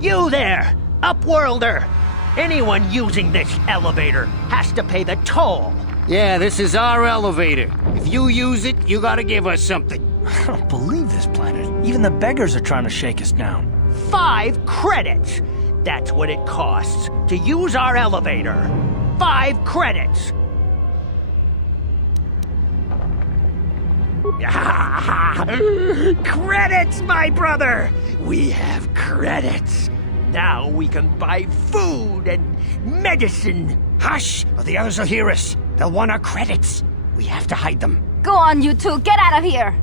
You there, Upworlder! Anyone using this elevator has to pay the toll. Yeah, this is our elevator. If you use it, you gotta give us something. I don't believe this planet. Even the beggars are trying to shake us down. 5 credits! That's what it costs to use our elevator. 5 credits! Credits, my brother! We have credits. Now we can buy food and medicine. Hush, or the others will hear us. They'll want our credits. We have to hide them. Go on, you two, get out of here!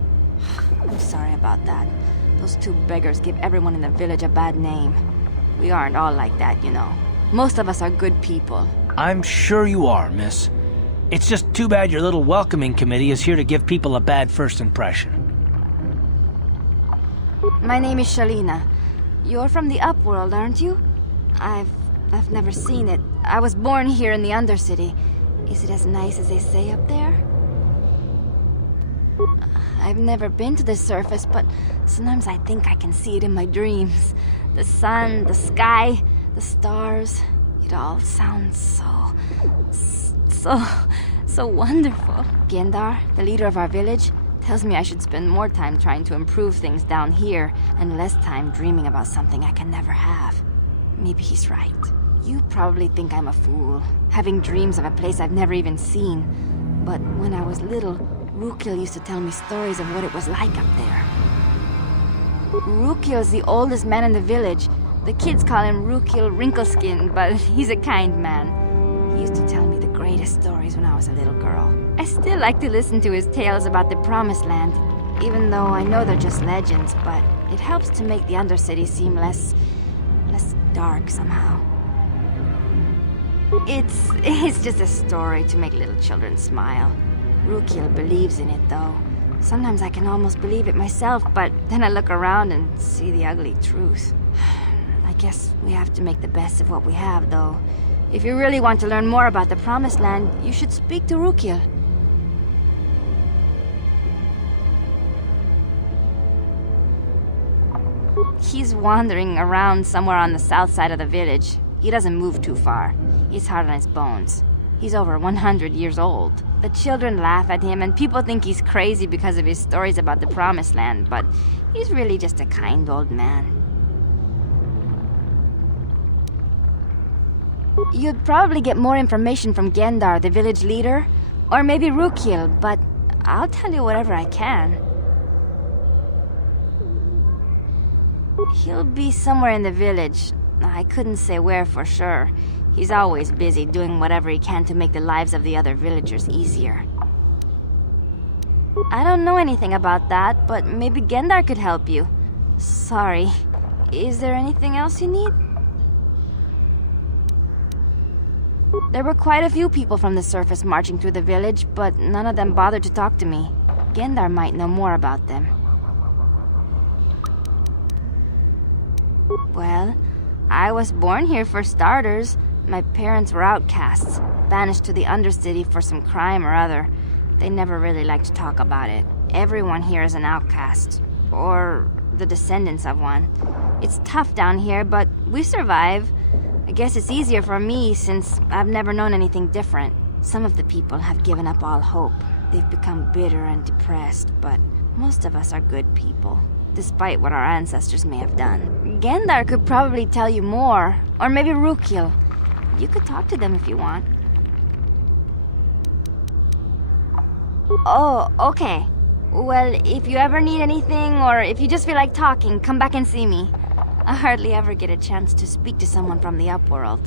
I'm sorry about that. Those 2 beggars give everyone in the village a bad name. We aren't all like that, you know. Most of us are good people. I'm sure you are, miss. It's just too bad your little welcoming committee is here to give people a bad first impression. My name is Shalina. You're from the Upworld, aren't you? I've never seen it. I was born here in the Undercity. Is it as nice as they say up there? I've never been to the surface, but sometimes I think I can see it in my dreams. The sun, the sky, the stars. It all sounds so wonderful. Gendar, the leader of our village, tells me I should spend more time trying to improve things down here and less time dreaming about something I can never have. Maybe he's right. You probably think I'm a fool, having dreams of a place I've never even seen. But when I was little, Rukil used to tell me stories of what it was like up there. Rukil's the oldest man in the village. The kids call him Rukil Wrinkleskin, but he's a kind man. He used to tell me the greatest stories when I was a little girl. I still like to listen to his tales about the Promised Land, even though I know they're just legends, but it helps to make the Undercity seem less dark somehow. It's just a story to make little children smile. Rukil believes in it, though. Sometimes I can almost believe it myself, but then I look around and see the ugly truth. I guess we have to make the best of what we have, though. If you really want to learn more about the Promised Land, you should speak to Rukil. He's wandering around somewhere on the south side of the village. He doesn't move too far. He's hard on his bones. He's over 100 years old. The children laugh at him, and people think he's crazy because of his stories about the Promised Land, but he's really just a kind old man. You'd probably get more information from Gendar, the village leader, or maybe Rukil, but I'll tell you whatever I can. He'll be somewhere in the village. I couldn't say where for sure. He's always busy doing whatever he can to make the lives of the other villagers easier. I don't know anything about that, but maybe Gendar could help you. Sorry. Is there anything else you need? There were quite a few people from the surface marching through the village, but none of them bothered to talk to me. Gendar might know more about them. Well, I was born here for starters. My parents were outcasts, banished to the Undercity for some crime or other. They never really liked to talk about it. Everyone here is an outcast, or the descendants of one. It's tough down here, but we survive. I guess it's easier for me since I've never known anything different. Some of the people have given up all hope. They've become bitter and depressed, but most of us are good people, despite what our ancestors may have done. Gendar could probably tell you more, or maybe Rukil. You could talk to them if you want. Oh, okay. Well, if you ever need anything, or if you just feel like talking, come back and see me. I hardly ever get a chance to speak to someone from the Upworld.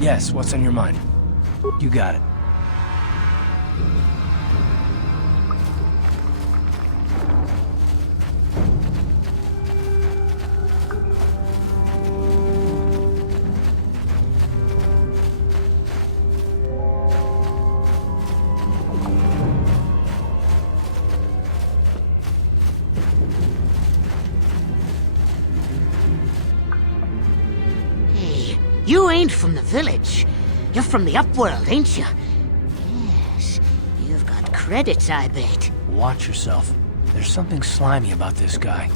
Yes, what's on your mind? You got it. You ain't from the village. You're from the Upworld, ain't you? Yes, you've got credits, I bet. Watch yourself. There's something slimy about this guy.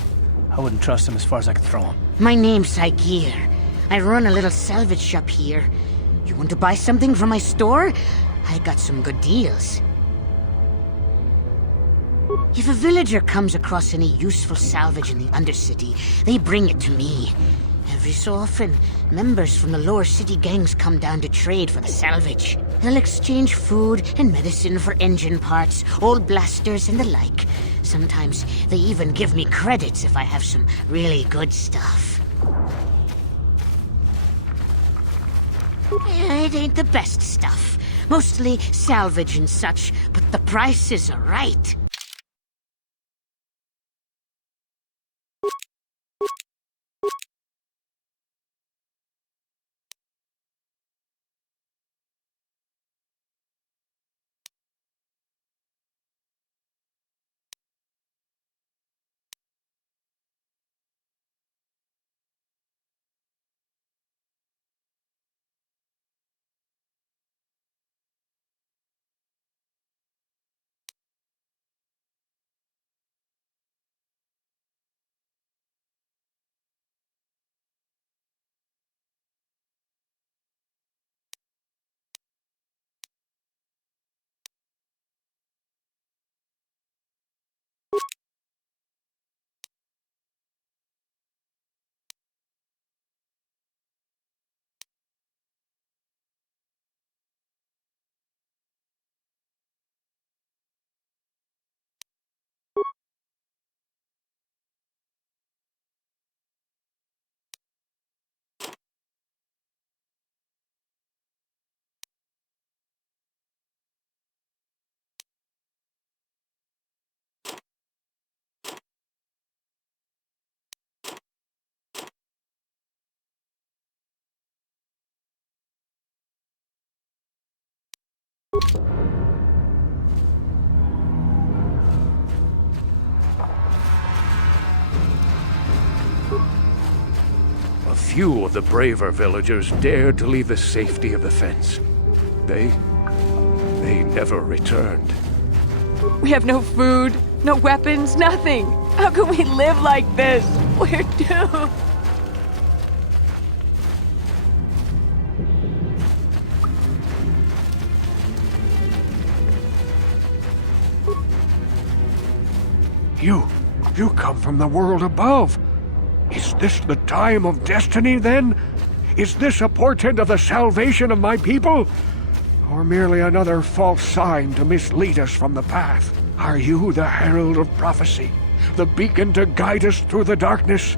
I wouldn't trust him as far as I could throw him. My name's Saigir. I run a little salvage shop here. You want to buy something from my store? I got some good deals. If a villager comes across any useful salvage in the Undercity, they bring it to me. Every so often, members from the lower city gangs come down to trade for the salvage. They'll exchange food and medicine for engine parts, old blasters, and the like. Sometimes they even give me credits if I have some really good stuff. It ain't the best stuff. Mostly salvage and such, but the prices are right. A few of the braver villagers dared to leave the safety of the fence. They never returned. We have no food, no weapons, nothing. How can we live like this? We're doomed. You come from the world above. Is this the time of destiny, then? Is this a portent of the salvation of my people? Or merely another false sign to mislead us from the path? Are you the herald of prophecy, the beacon to guide us through the darkness?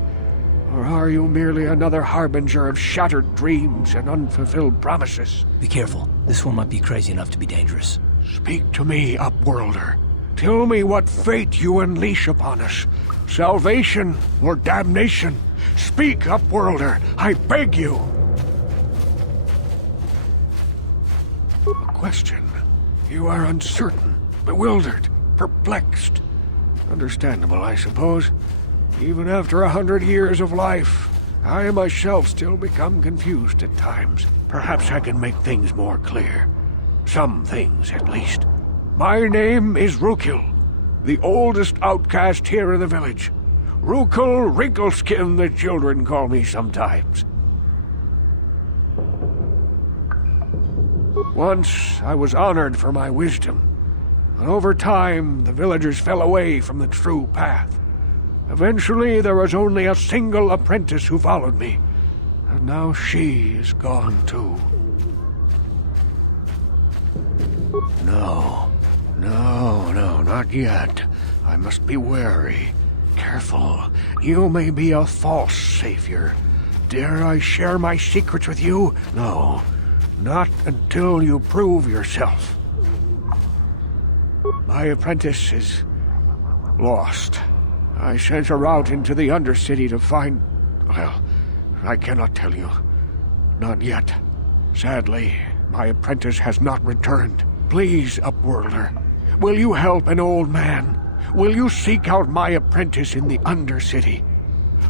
Or are you merely another harbinger of shattered dreams and unfulfilled promises? Be careful. This one might be crazy enough to be dangerous. Speak to me, Upworlder. Tell me what fate you unleash upon us. Salvation or damnation? Speak, Upworlder, I beg you. A question. You are uncertain, bewildered, perplexed. Understandable, I suppose. Even after 100 years of life, I myself still become confused at times. Perhaps I can make things more clear. Some things, at least. My name is Rukil, the oldest outcast here in the village. Rukil Wrinkleskin, the children call me sometimes. Once I was honored for my wisdom, but over time the villagers fell away from the true path. Eventually there was only a single apprentice who followed me, and now she is gone too. No, not yet. I must be wary. Careful. You may be a false savior. Dare I share my secrets with you? No, not until you prove yourself. My apprentice is lost. I sent her out into the Undercity to find... well, I cannot tell you. Not yet. Sadly, my apprentice has not returned. Please, Upworlder, will you help an old man? Will you seek out my apprentice in the Undercity?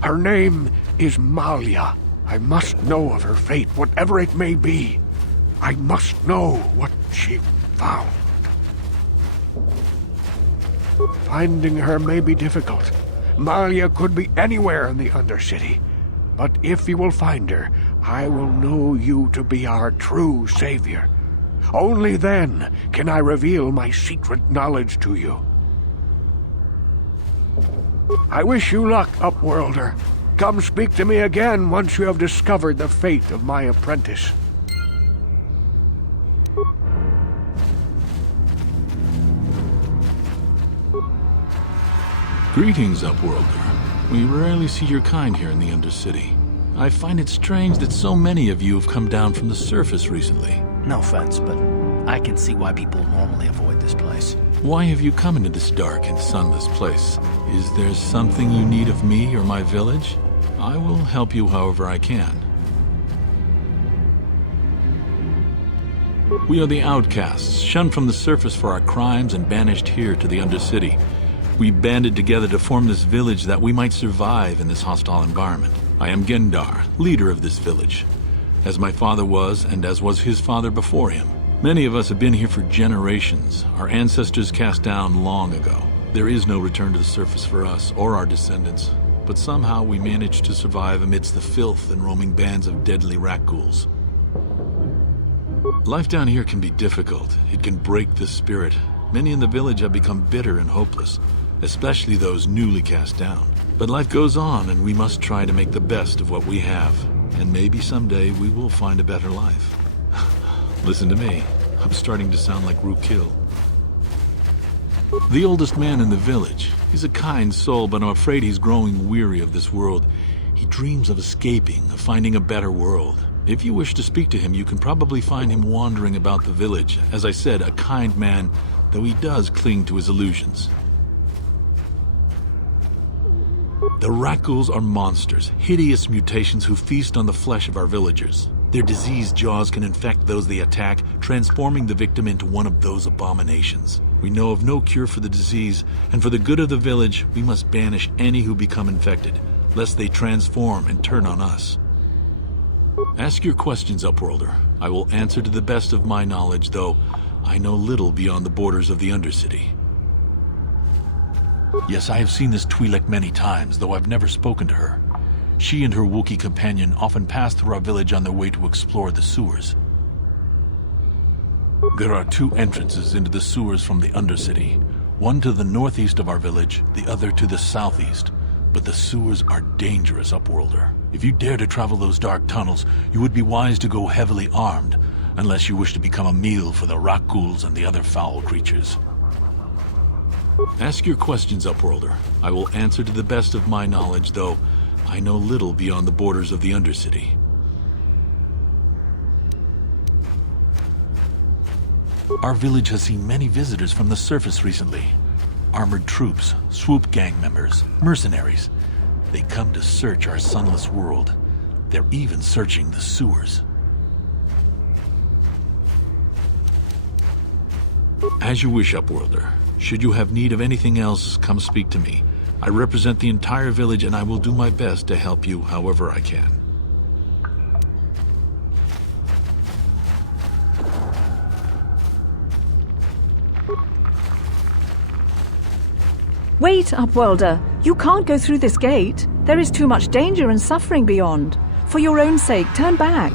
Her name is Malia. I must know of her fate, whatever it may be. I must know what she found. Finding her may be difficult. Malia could be anywhere in the Undercity. But if you will find her, I will know you to be our true savior. Only then can I reveal my secret knowledge to you. I wish you luck, Upworlder. Come speak to me again once you have discovered the fate of my apprentice. Greetings, Upworlder. We rarely see your kind here in the Undercity. I find it strange that so many of you have come down from the surface recently. No offense, but I can see why people normally avoid this place. Why have you come into this dark and sunless place? Is there something you need of me or my village? I will help you however I can. We are the outcasts, shunned from the surface for our crimes and banished here to the Undercity. We banded together to form this village that we might survive in this hostile environment. I am Gendar, leader of this village, as my father was and as was his father before him. Many of us have been here for generations, our ancestors cast down long ago. There is no return to the surface for us or our descendants, but somehow we managed to survive amidst the filth and roaming bands of deadly rat ghouls. Life down here can be difficult. It can break the spirit. Many in the village have become bitter and hopeless, especially those newly cast down. But life goes on, and we must try to make the best of what we have. And maybe someday we will find a better life. Listen to me. I'm starting to sound like Rookil. The oldest man in the village. He's a kind soul, but I'm afraid he's growing weary of this world. He dreams of escaping, of finding a better world. If you wish to speak to him, you can probably find him wandering about the village. As I said, a kind man, though he does cling to his illusions. The rat ghouls are monsters, hideous mutations who feast on the flesh of our villagers. Their diseased jaws can infect those they attack, transforming the victim into one of those abominations. We know of no cure for the disease, and for the good of the village, we must banish any who become infected, lest they transform and turn on us. Ask your questions, Upworlder. I will answer to the best of my knowledge, though I know little beyond the borders of the Undercity. Yes, I have seen this Twi'lek many times, though I've never spoken to her. She and her Wookiee companion often pass through our village on their way to explore the sewers. There are two entrances into the sewers from the Undercity, one to the northeast of our village, the other to the southeast. But the sewers are dangerous, Upworlder. If you dare to travel those dark tunnels, you would be wise to go heavily armed, unless you wish to become a meal for the rat ghouls and the other foul creatures. Ask your questions, Upworlder. I will answer to the best of my knowledge, though I know little beyond the borders of the Undercity. Our village has seen many visitors from the surface recently. Armored troops, swoop gang members, mercenaries. They come to search our sunless world. They're even searching the sewers. As you wish, Upworlder. Should you have need of anything else, come speak to me. I represent the entire village, and I will do my best to help you however I can. Wait, Upworlder. You can't go through this gate. There is too much danger and suffering beyond. For your own sake, turn back.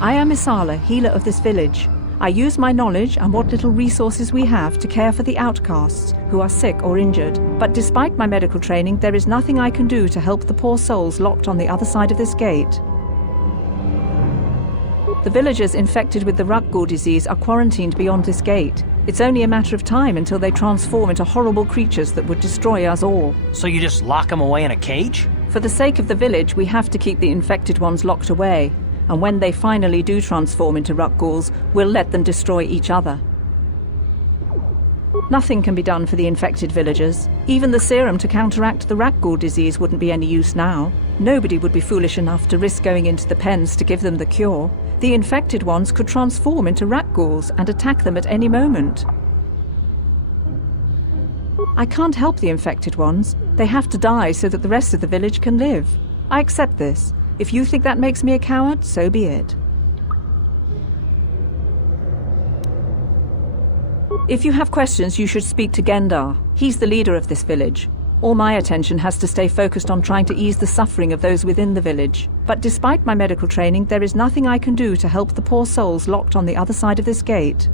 I am Isala, healer of this village. I use my knowledge and what little resources we have to care for the outcasts who are sick or injured. But despite my medical training, there is nothing I can do to help the poor souls locked on the other side of this gate. The villagers infected with the rat ghoul disease are quarantined beyond this gate. It's only a matter of time until they transform into horrible creatures that would destroy us all. So you just lock them away in a cage? For the sake of the village, we have to keep the infected ones locked away. And when they finally do transform into rat ghouls, we'll let them destroy each other. Nothing can be done for the infected villagers. Even the serum to counteract the rat ghoul disease wouldn't be any use now. Nobody would be foolish enough to risk going into the pens to give them the cure. The infected ones could transform into rat ghouls and attack them at any moment. I can't help the infected ones. They have to die so that the rest of the village can live. I accept this. If you think that makes me a coward, so be it. If you have questions, you should speak to Gendar. He's the leader of this village. All my attention has to stay focused on trying to ease the suffering of those within the village. But despite my medical training, there is nothing I can do to help the poor souls locked on the other side of this gate.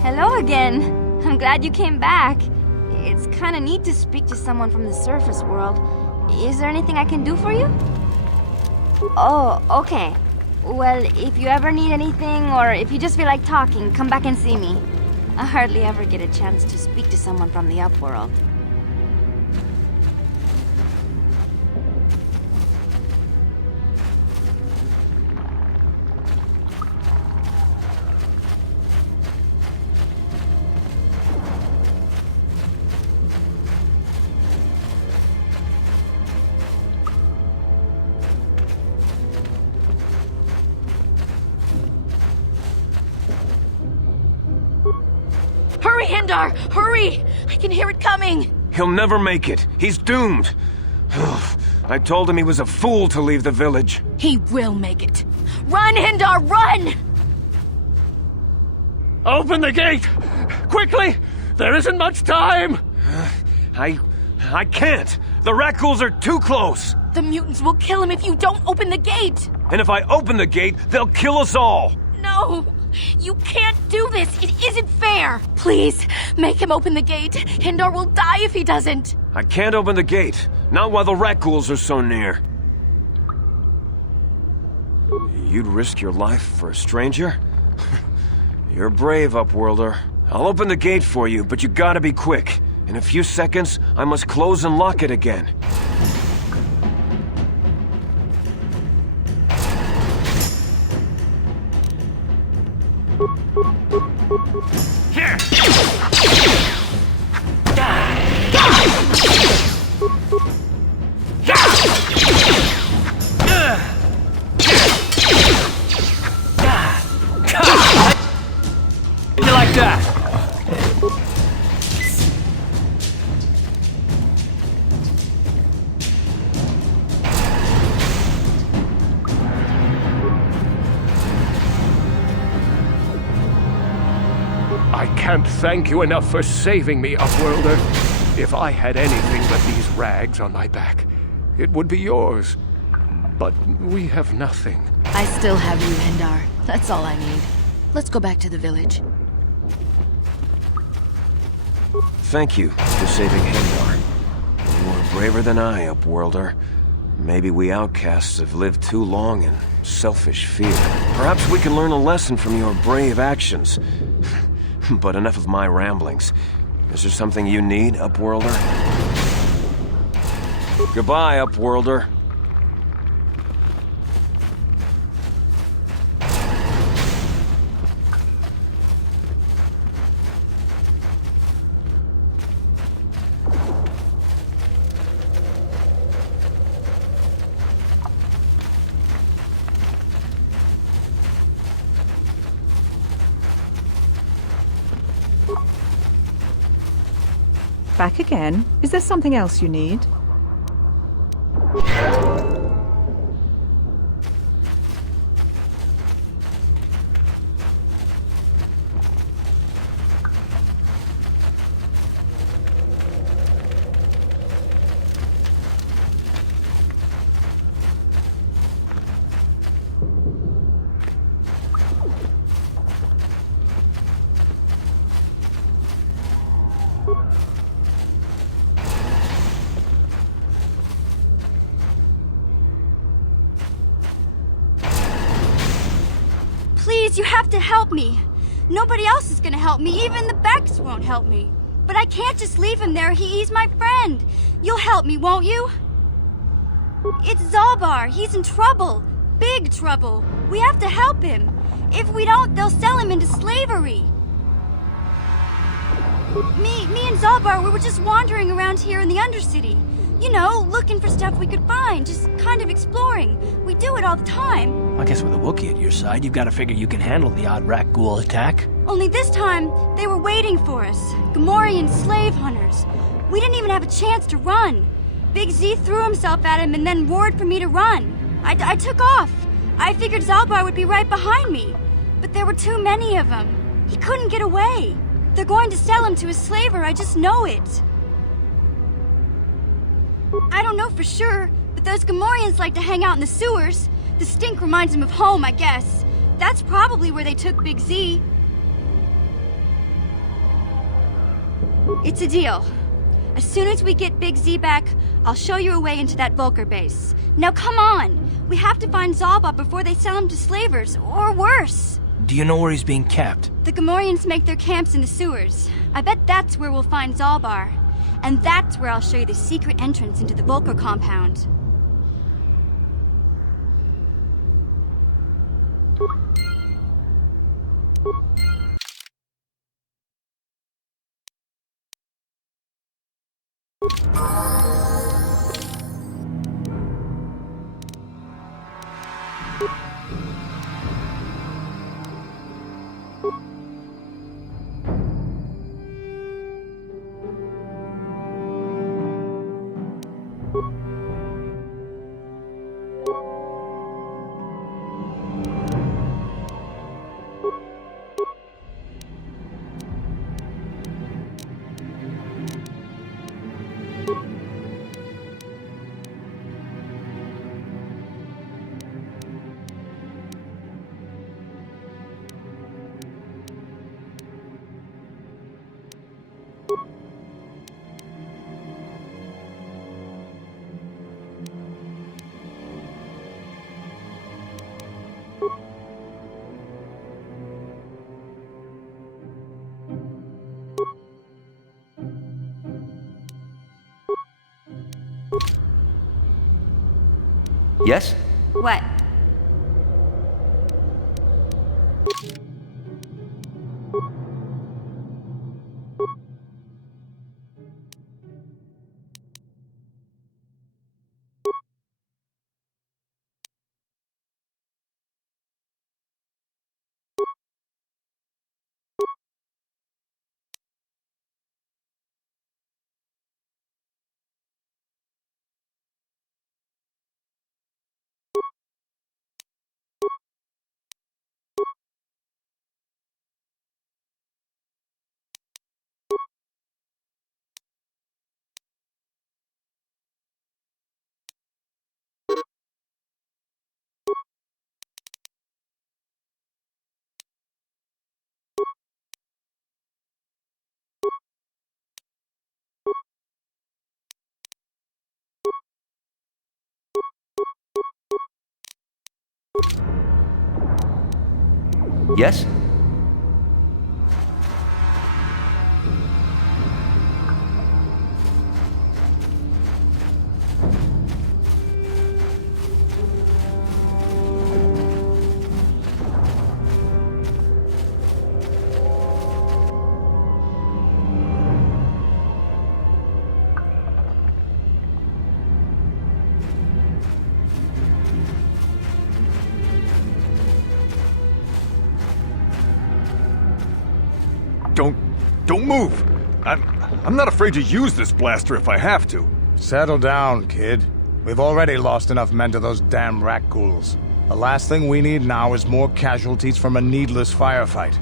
Hello again. I'm glad you came back. It's kind of neat to speak to someone from the surface world. Is there anything I can do for you? Oh, okay. Well, if you ever need anything, or if you just feel like talking, come back and see me. I hardly ever get a chance to speak to someone from the upworld. Hurry, Hindar! Hurry! I can hear it coming! He'll never make it. He's doomed. I told him he was a fool to leave the village. He will make it. Run, Hindar, run! Open the gate! Quickly! There isn't much time! I can't. The Rakghouls are too close. The mutants will kill him if you don't open the gate! And if I open the gate, they'll kill us all. No! You can't do this! It isn't fair! Please, make him open the gate. Hindar will die if he doesn't. I can't open the gate. Not while the Rakghouls are so near. You'd risk your life for a stranger? You're brave, Upworlder. I'll open the gate for you, but you gotta be quick. In a few seconds, I must close and lock it again. You like that? I can't thank you enough for saving me, Upworlder. If I had anything but these rags on my back, it would be yours. But we have nothing. I still have you, Hindar. That's all I need. Let's go back to the village. Thank you for saving Hindar. You are braver than I, Upworlder. Maybe we outcasts have lived too long in selfish fear. Perhaps we can learn a lesson from your brave actions. But enough of my ramblings. Is there something you need, Upworlder? Goodbye, Upworlder. Back again? Is there something else you need? Please, you have to help me. Nobody else is gonna help me. Even the Becks won't help me. But I can't just leave him there. He's my friend. You'll help me, won't you? It's Zalbar. He's in trouble. Big trouble. We have to help him. If we don't, they'll sell him into slavery. Me and Zalbar, we were just wandering around here in the Undercity. You know, looking for stuff we could find, just kind of exploring. We do it all the time. I guess with a Wookiee at your side, you've got to figure you can handle the odd rat ghoul attack. Only this time, they were waiting for us. Gamorrean slave hunters. We didn't even have a chance to run. Big Z threw himself at him and then roared for me to run. I took off. I figured Zalbar would be right behind me. But there were too many of them. He couldn't get away. They're going to sell him to a slaver, I just know it. I don't know for sure, but those Gamorreans like to hang out in the sewers. The stink reminds them of home, I guess. That's probably where they took Big Z. It's a deal. As soon as we get Big Z back, I'll show you a way into that Vulcar base. Now come on! We have to find Zalba before they sell him to slavers, or worse. Do you know where he's being kept? The Gamorreans make their camps in the sewers. I bet that's where we'll find Zalbar. And that's where I'll show you the secret entrance into the Vulcar compound. Yes? What? Yes? Don't move! I'm not afraid to use this blaster if I have to. Settle down, kid. We've already lost enough men to those damn rat ghouls. The last thing we need now is more casualties from a needless firefight.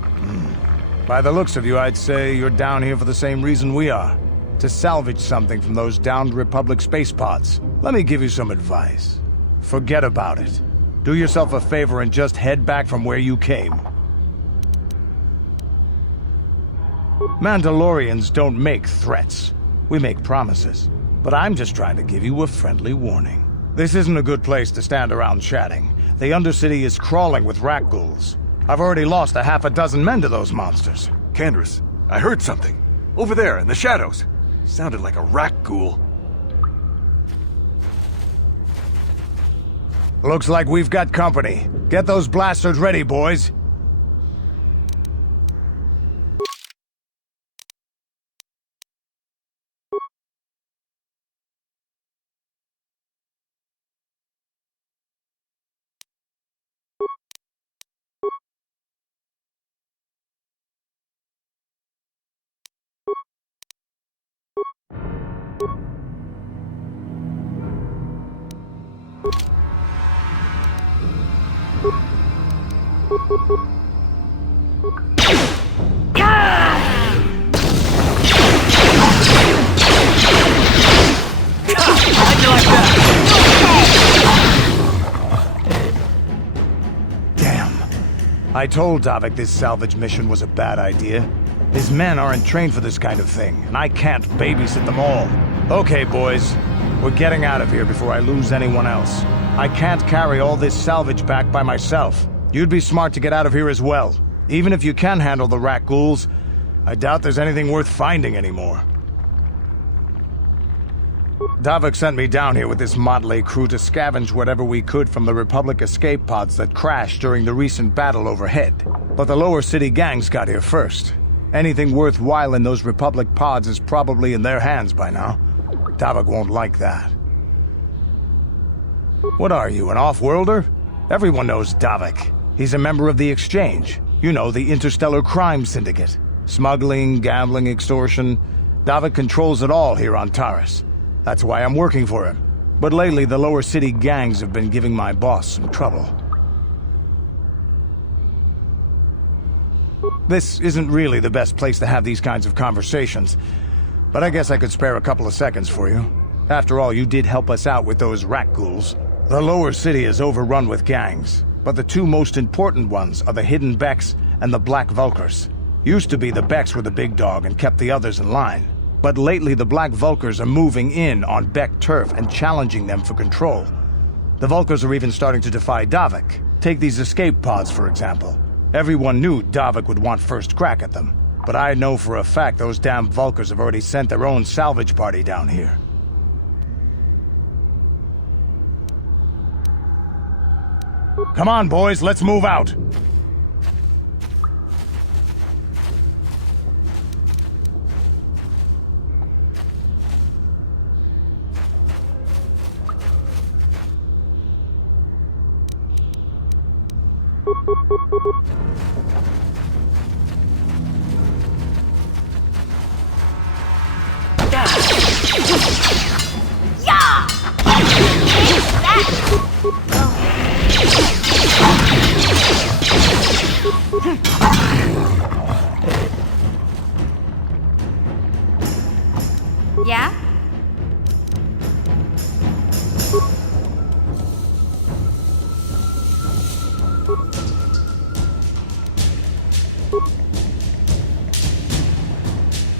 By the looks of you, I'd say you're down here for the same reason we are. To salvage something from those downed Republic space pods. Let me give you some advice. Forget about it. Do yourself a favor and just head back from where you came. Mandalorians don't make threats. We make promises. But I'm just trying to give you a friendly warning. This isn't a good place to stand around chatting. The Undercity is crawling with rat ghouls. I've already lost a half a dozen men to those monsters. Candace, I heard something. Over there, in the shadows. Sounded like a rat ghoul. Looks like we've got company. Get those blasters ready, boys. I told Davik this salvage mission was a bad idea. His men aren't trained for this kind of thing, and I can't babysit them all. Okay, boys. We're getting out of here before I lose anyone else. I can't carry all this salvage back by myself. You'd be smart to get out of here as well. Even if you can handle the rat ghouls, I doubt there's anything worth finding anymore. Davik sent me down here with this motley crew to scavenge whatever we could from the Republic escape pods that crashed during the recent battle overhead. But the lower city gangs got here first. Anything worthwhile in those Republic pods is probably in their hands by now. Davik won't like that. What are you, an off-worlder? Everyone knows Davik. He's a member of the Exchange. You know, the interstellar crime syndicate. Smuggling, gambling, extortion. Davik controls it all here on Taris. That's why I'm working for him. But lately, the lower city gangs have been giving my boss some trouble. This isn't really the best place to have these kinds of conversations, but I guess I could spare a couple of seconds for you. After all, you did help us out with those rat ghouls. The lower city is overrun with gangs, but the two most important ones are the Hidden Becks and the Black Vulkars. Used to be the Becks were the big dog and kept the others in line. But lately the Black Vulkars are moving in on Beck turf and challenging them for control. The Vulkars are even starting to defy Davik. Take these escape pods, for example. Everyone knew Davik would want first crack at them. But I know for a fact those damn Vulkars have already sent their own salvage party down here. Come on, boys, let's move out! Yeah?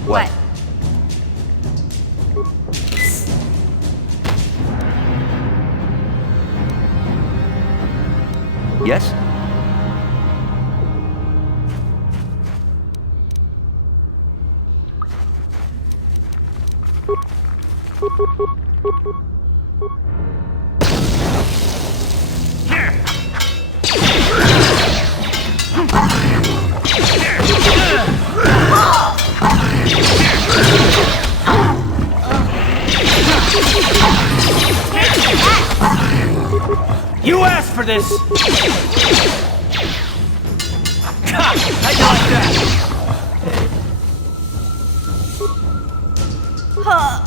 What? Yes? You asked for this! How'd you like that? Huh?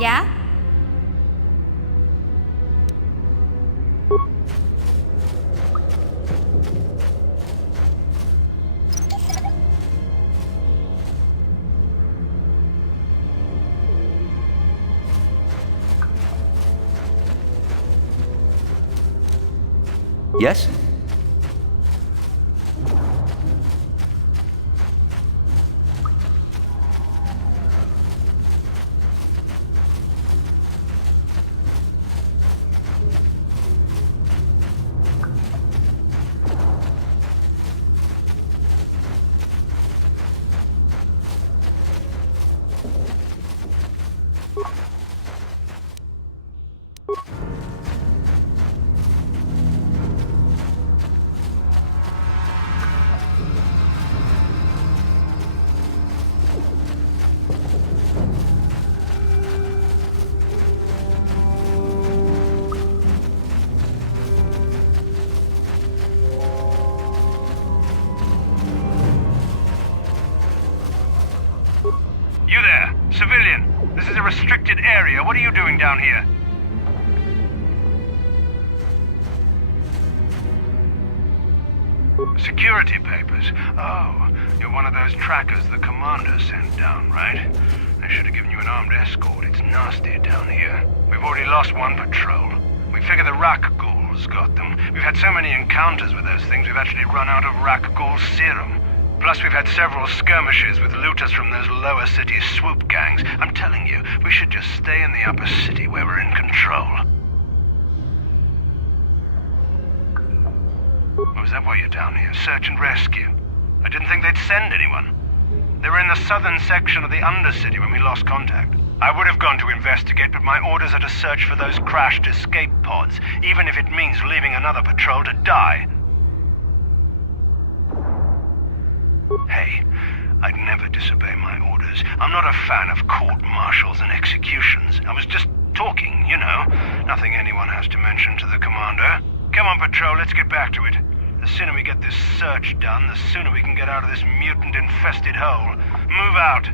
Yeah? Yes? You there, civilian. This is a restricted area. What are you doing down here? Security papers. Oh, you're one of those trackers the commander sent down, right? They should have given you an armed escort. It's nasty down here. We've already lost one patrol. We figure the Rak ghouls got them. We've had so many encounters with those things, we've actually run out of Rak ghoul serum. Plus, we've had several skirmishes with looters from those lower city swoop gangs. I'm telling you, we should just stay in the upper city where we're in control. Oh, is that why you're down here? Search and rescue? I didn't think they'd send anyone. They were in the southern section of the Undercity when we lost contact. I would have gone to investigate, but my orders are to search for those crashed escape pods, even if it means leaving another patrol to die. Hey, I'd never disobey my orders. I'm not a fan of court-martials and executions. I was just talking, you know. Nothing anyone has to mention to the commander. Come on, patrol, let's get back to it. The sooner we get this search done, the sooner we can get out of this mutant-infested hole. Move out.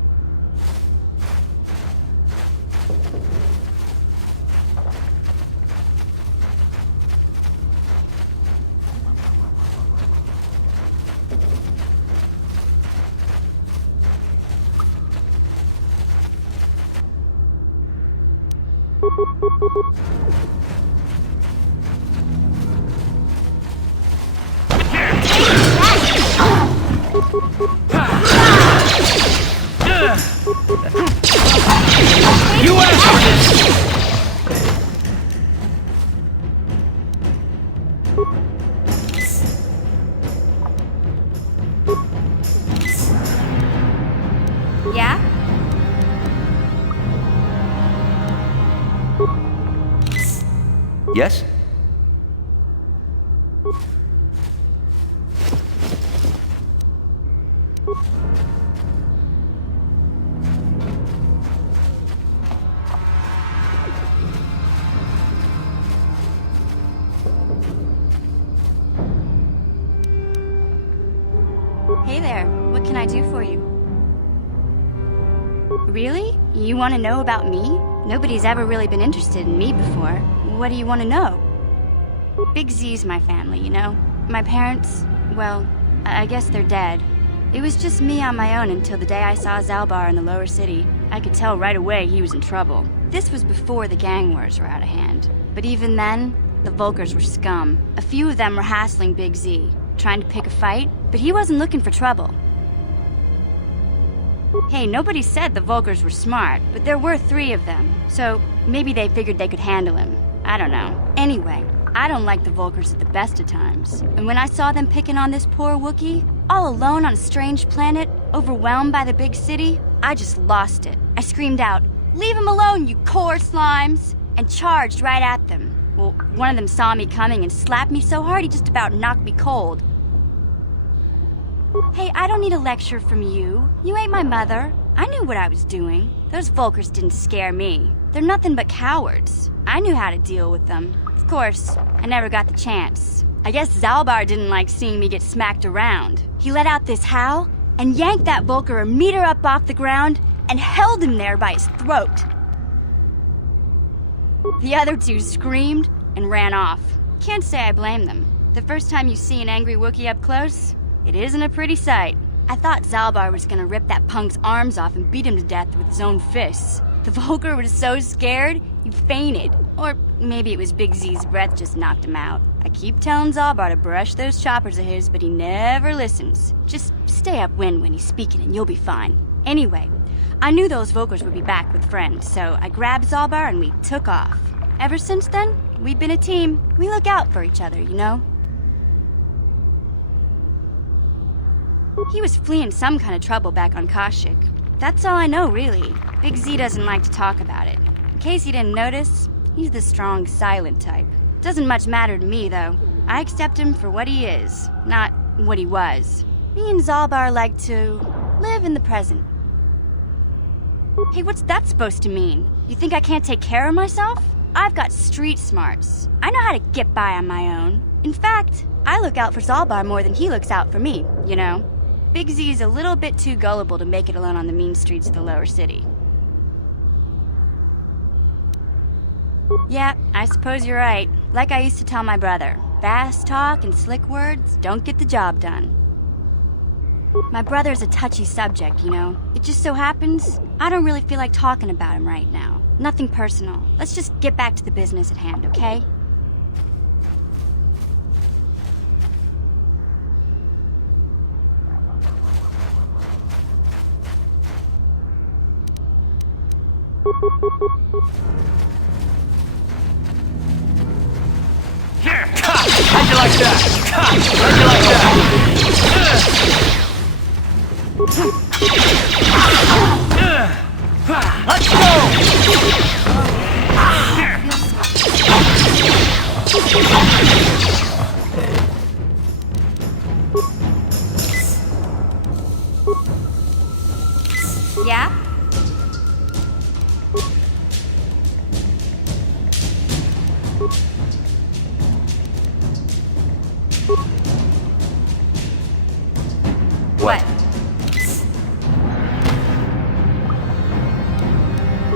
You asked for this! Yeah? Yes? Hey there, what can I do for you? Really? You want to know about me? Nobody's ever really been interested in me before. What do you want to know? Big Z's my family, you know? My parents, well, I guess they're dead. It was just me on my own until the day I saw Zalbar in the lower city. I could tell right away he was in trouble. This was before the gang wars were out of hand. But even then, the Volkers were scum. A few of them were hassling Big Z, trying to pick a fight, but he wasn't looking for trouble. Hey, nobody said the Volkers were smart, but there were 3 of them, so maybe they figured they could handle him. I don't know. Anyway, I don't like the Volkers at the best of times. And when I saw them picking on this poor Wookiee, all alone on a strange planet, overwhelmed by the big city, I just lost it. I screamed out, "Leave him alone, you core slimes!" and charged right at them. Well, one of them saw me coming and slapped me so hard he just about knocked me cold. Hey, I don't need a lecture from you. You ain't my mother. I knew what I was doing. Those Volkers didn't scare me. They're nothing but cowards. I knew how to deal with them. Of course, I never got the chance. I guess Zalbar didn't like seeing me get smacked around. He let out this howl and yanked that Volker a meter up off the ground and held him there by his throat. The other two screamed and ran off. Can't say I blame them. The first time you see an angry Wookiee up close, it isn't a pretty sight. I thought Zalbar was gonna rip that punk's arms off and beat him to death with his own fists. The Volker was so scared, he fainted. Or maybe it was Big Z's breath just knocked him out. I keep telling Zalbar to brush those choppers of his, but he never listens. Just stay upwind when he's speaking and you'll be fine. Anyway, I knew those Volkers would be back with friends, so I grabbed Zalbar and we took off. Ever since then, we've been a team. We look out for each other, you know? He was fleeing some kind of trouble back on Kashyyyk. That's all I know, really. Big Z doesn't like to talk about it. In case you didn't notice, he's the strong, silent type. Doesn't much matter to me, though. I accept him for what he is, not what he was. Me and Zalbar like to live in the present. Hey, what's that supposed to mean? You think I can't take care of myself? I've got street smarts. I know how to get by on my own. In fact, I look out for Zalbar more than he looks out for me, you know? Big Z's a little bit too gullible to make it alone on the mean streets of the lower city. Yeah, I suppose you're right. Like I used to tell my brother, fast talk and slick words don't get the job done. My brother's a touchy subject, you know? It just so happens, I don't really feel like talking about him right now. Nothing personal. Let's just get back to the business at hand, okay? How'd you like that? How'd you like that? Let's go! Yeah? What?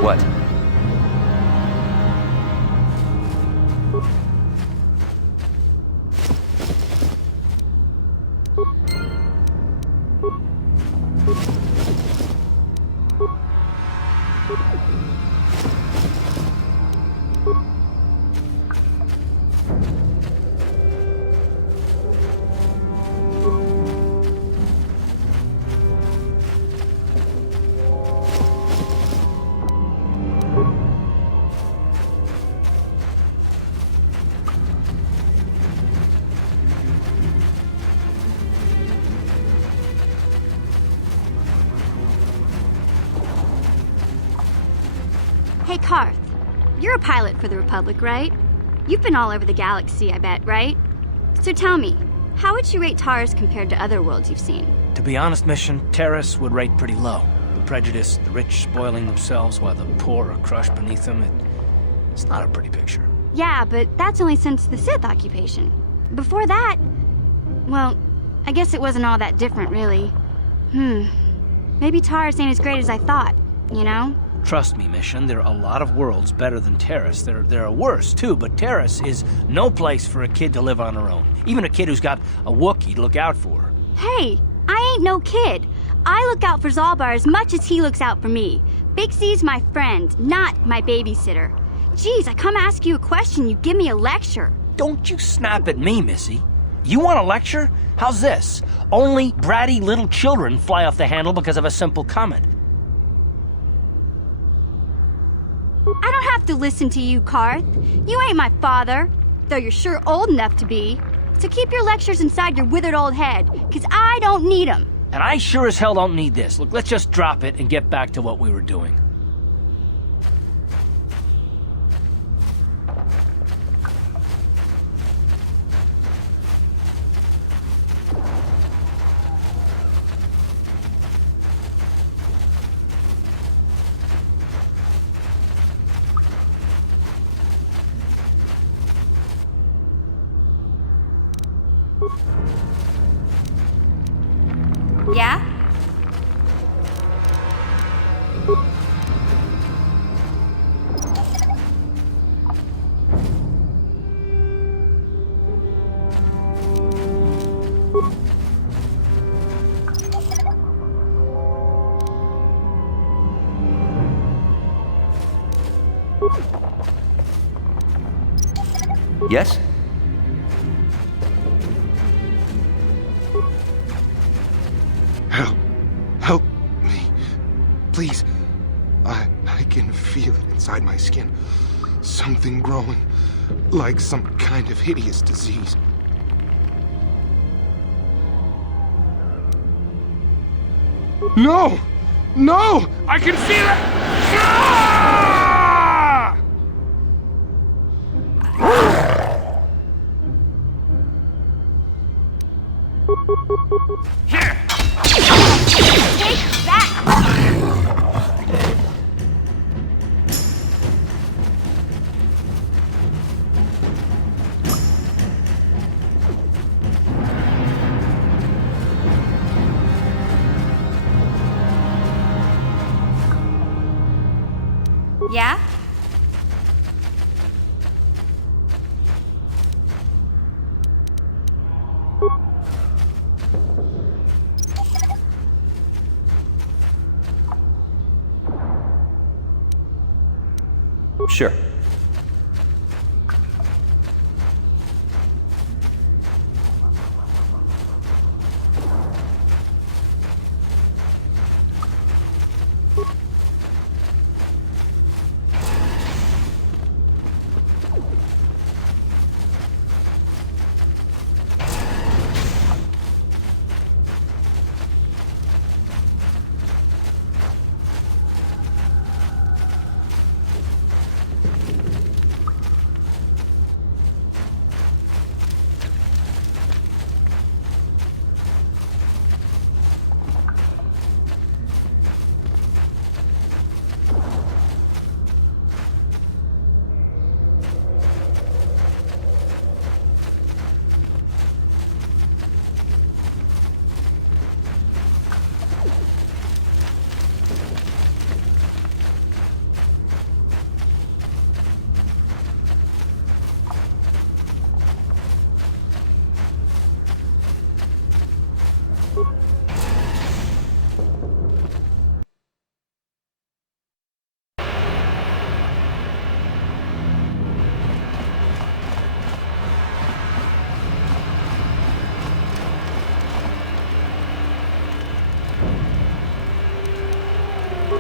What? Hey, Karth. You're a pilot for the Republic, right? You've been all over the galaxy, I bet, right? So tell me, how would you rate Taris compared to other worlds you've seen? To be honest, Mission, Taris would rate pretty low. The prejudice, the rich spoiling themselves while the poor are crushed beneath them, it's not a pretty picture. Yeah, but that's only since the Sith occupation. Before that, well, I guess it wasn't all that different, really. Maybe Taris ain't as great as I thought, you know? Trust me, Mission, there are a lot of worlds better than Taris. There are worse, too, but Taris is no place for a kid to live on her own. Even a kid who's got a Wookiee to look out for. Hey, I ain't no kid. I look out for Zalbar as much as he looks out for me. Big Z's my friend, not my babysitter. Geez, I come ask you a question, you give me a lecture. Don't you snap at me, Missy. You want a lecture? How's this? Only bratty little children fly off the handle because of a simple comment. I don't have to listen to you, Karth. You ain't my father, though you're sure old enough to be. So keep your lectures inside your withered old head, because I don't need them. And I sure as hell don't need this. Look, let's just drop it and get back to what we were doing. Yeah? Yes? Help. Help me. Please. I can feel it inside my skin. Something growing. Like some kind of hideous disease. No! No! I can feel it! Ah! Here! Take that! Yeah? Sure.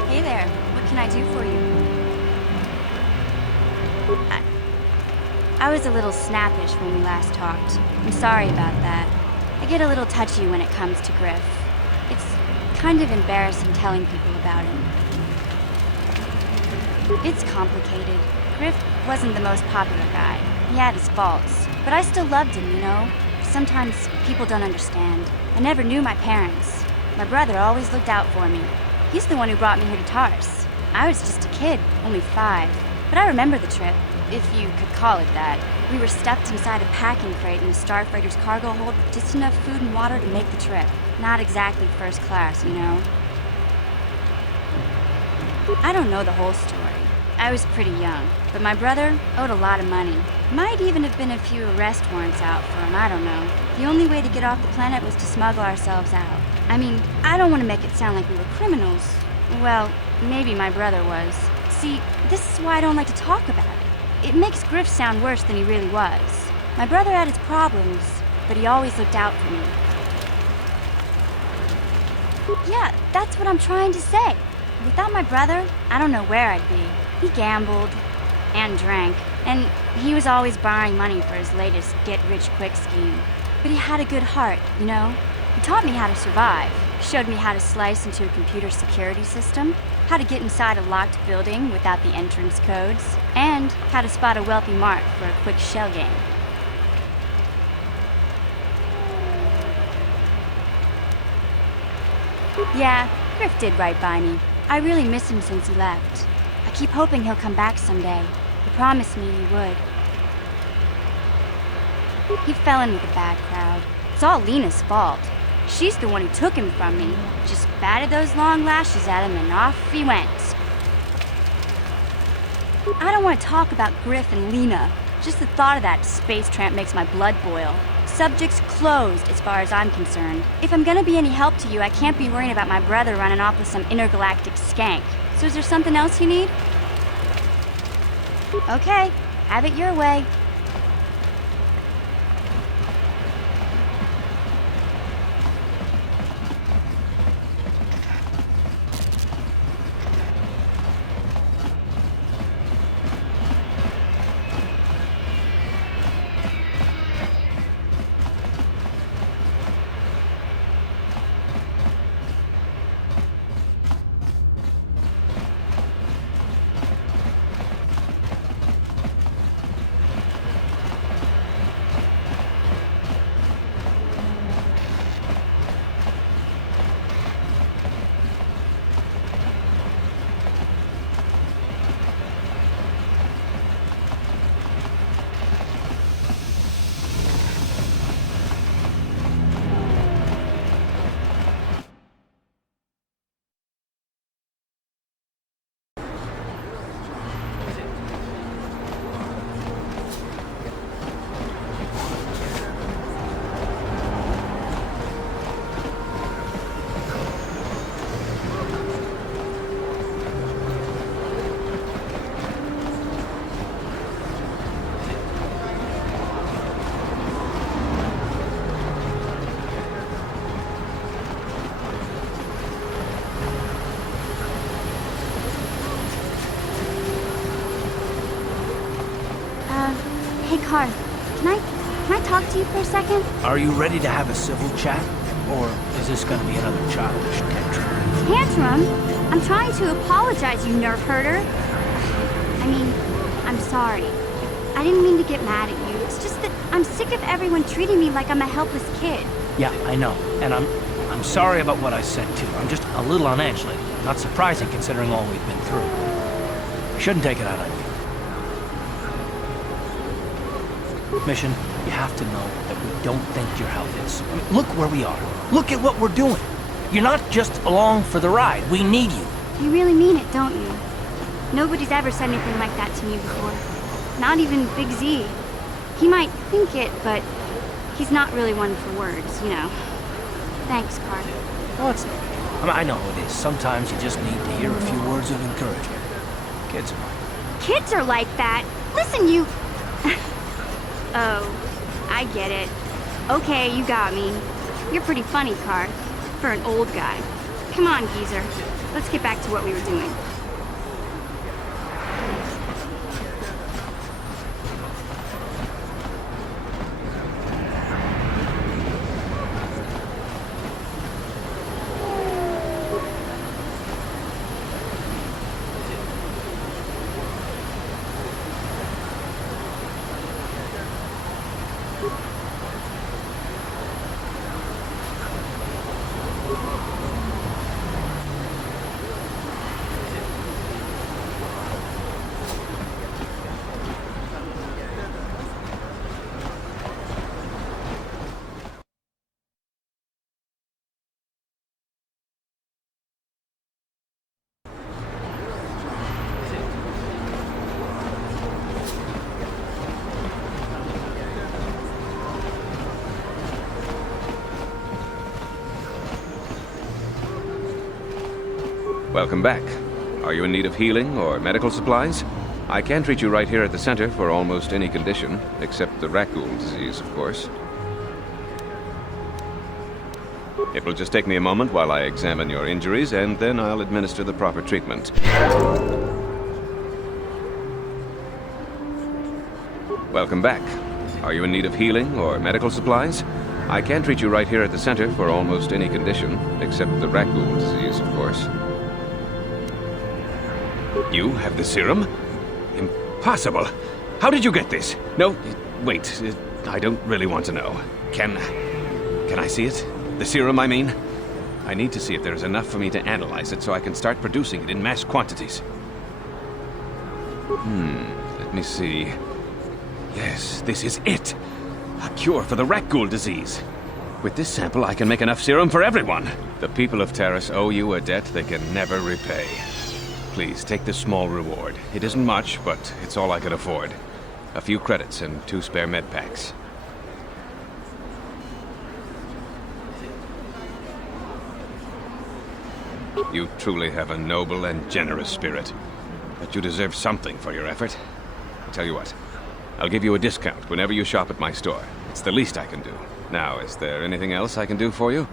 Hey there. What can I do for you? I was a little snappish when we last talked. I'm sorry about that. I get a little touchy when it comes to Griff. It's kind of embarrassing telling people about him. It's complicated. Griff wasn't the most popular guy. He had his faults. But I still loved him, you know? Sometimes people don't understand. I never knew my parents. My brother always looked out for me. He's the one who brought me here to Taris. I was just a kid, only 5. But I remember the trip, if you could call it that. We were stuffed inside a packing crate in the Starfighter's cargo hold with just enough food and water to make the trip. Not exactly first class, you know? I don't know the whole story. I was pretty young, but my brother owed a lot of money. Might even have been a few arrest warrants out for him, I don't know. The only way to get off the planet was to smuggle ourselves out. I mean, I don't want to make it sound like we were criminals. Well, maybe my brother was. See, this is why I don't like to talk about it. It makes Griff sound worse than he really was. My brother had his problems, but he always looked out for me. Yeah, that's what I'm trying to say. Without my brother, I don't know where I'd be. He gambled and drank, and he was always borrowing money for his latest get-rich-quick scheme. But he had a good heart, you know? He taught me how to survive, showed me how to slice into a computer security system, how to get inside a locked building without the entrance codes, and how to spot a wealthy mark for a quick shell game. Yeah, Griff did right by me. I really miss him since he left. I keep hoping he'll come back someday. He promised me he would. He fell in with a bad crowd. It's all Lena's fault. She's the one who took him from me. Just batted those long lashes at him and off he went. I don't want to talk about Griff and Lena. Just the thought of that space tramp makes my blood boil. Subject's closed as far as I'm concerned. If I'm gonna be any help to you, I can't be worrying about my brother running off with some intergalactic skank. So is there something else you need? Okay, have it your way. Hey, Karth, can I talk to you for a second? Are you ready to have a civil chat? Or is this gonna be another childish tantrum? Tantrum? I'm trying to apologize, you nerf herder. I mean, I'm sorry. I didn't mean to get mad at you. It's just that I'm sick of everyone treating me like I'm a helpless kid. Yeah, I know. And I'm sorry about what I said too. I'm just a little on edge lately. Not surprising considering all we've been through. I shouldn't take it out on you. Mission, you have to know that we don't think you're helpless. I mean, look where we are. Look at what we're doing. You're not just along for the ride. We need you. You really mean it, don't you? Nobody's ever said anything like that to me before. Not even Big Z. He might think it, but he's not really one for words, you know. Thanks, Karth. Oh, it's no big deal. I know it is. Sometimes you just need to hear a few words of encouragement. Kids are like Kids are like that. Listen, you... Oh, I get it. Okay, you got me. You're pretty funny, Karth, for an old guy. Come on, geezer. Let's get back to what we were doing. Welcome back. Are you in need of healing or medical supplies? I can treat you right here at the center for almost any condition, except the raccoon disease, of course. It will just take me a moment while I examine your injuries, and then I'll administer the proper treatment. Welcome back. Are you in need of healing or medical supplies? I can treat you right here at the center for almost any condition, except the raccoon disease, of course. You have the serum? Impossible. How did you get this? No, wait. I don't really want to know. Can I see it? The serum, I mean? I need to see if there's enough for me to analyze it so I can start producing it in mass quantities. Let me see. Yes, this is it. A cure for the raccoon disease. With this sample, I can make enough serum for everyone. The people of Taris owe you a debt they can never repay. Please, take this small reward. It isn't much, but it's all I could afford. A few credits and 2 spare med packs. You truly have a noble and generous spirit. But you deserve something for your effort. Tell you what, I'll give you a discount whenever you shop at my store. It's the least I can do. Now, is there anything else I can do for you?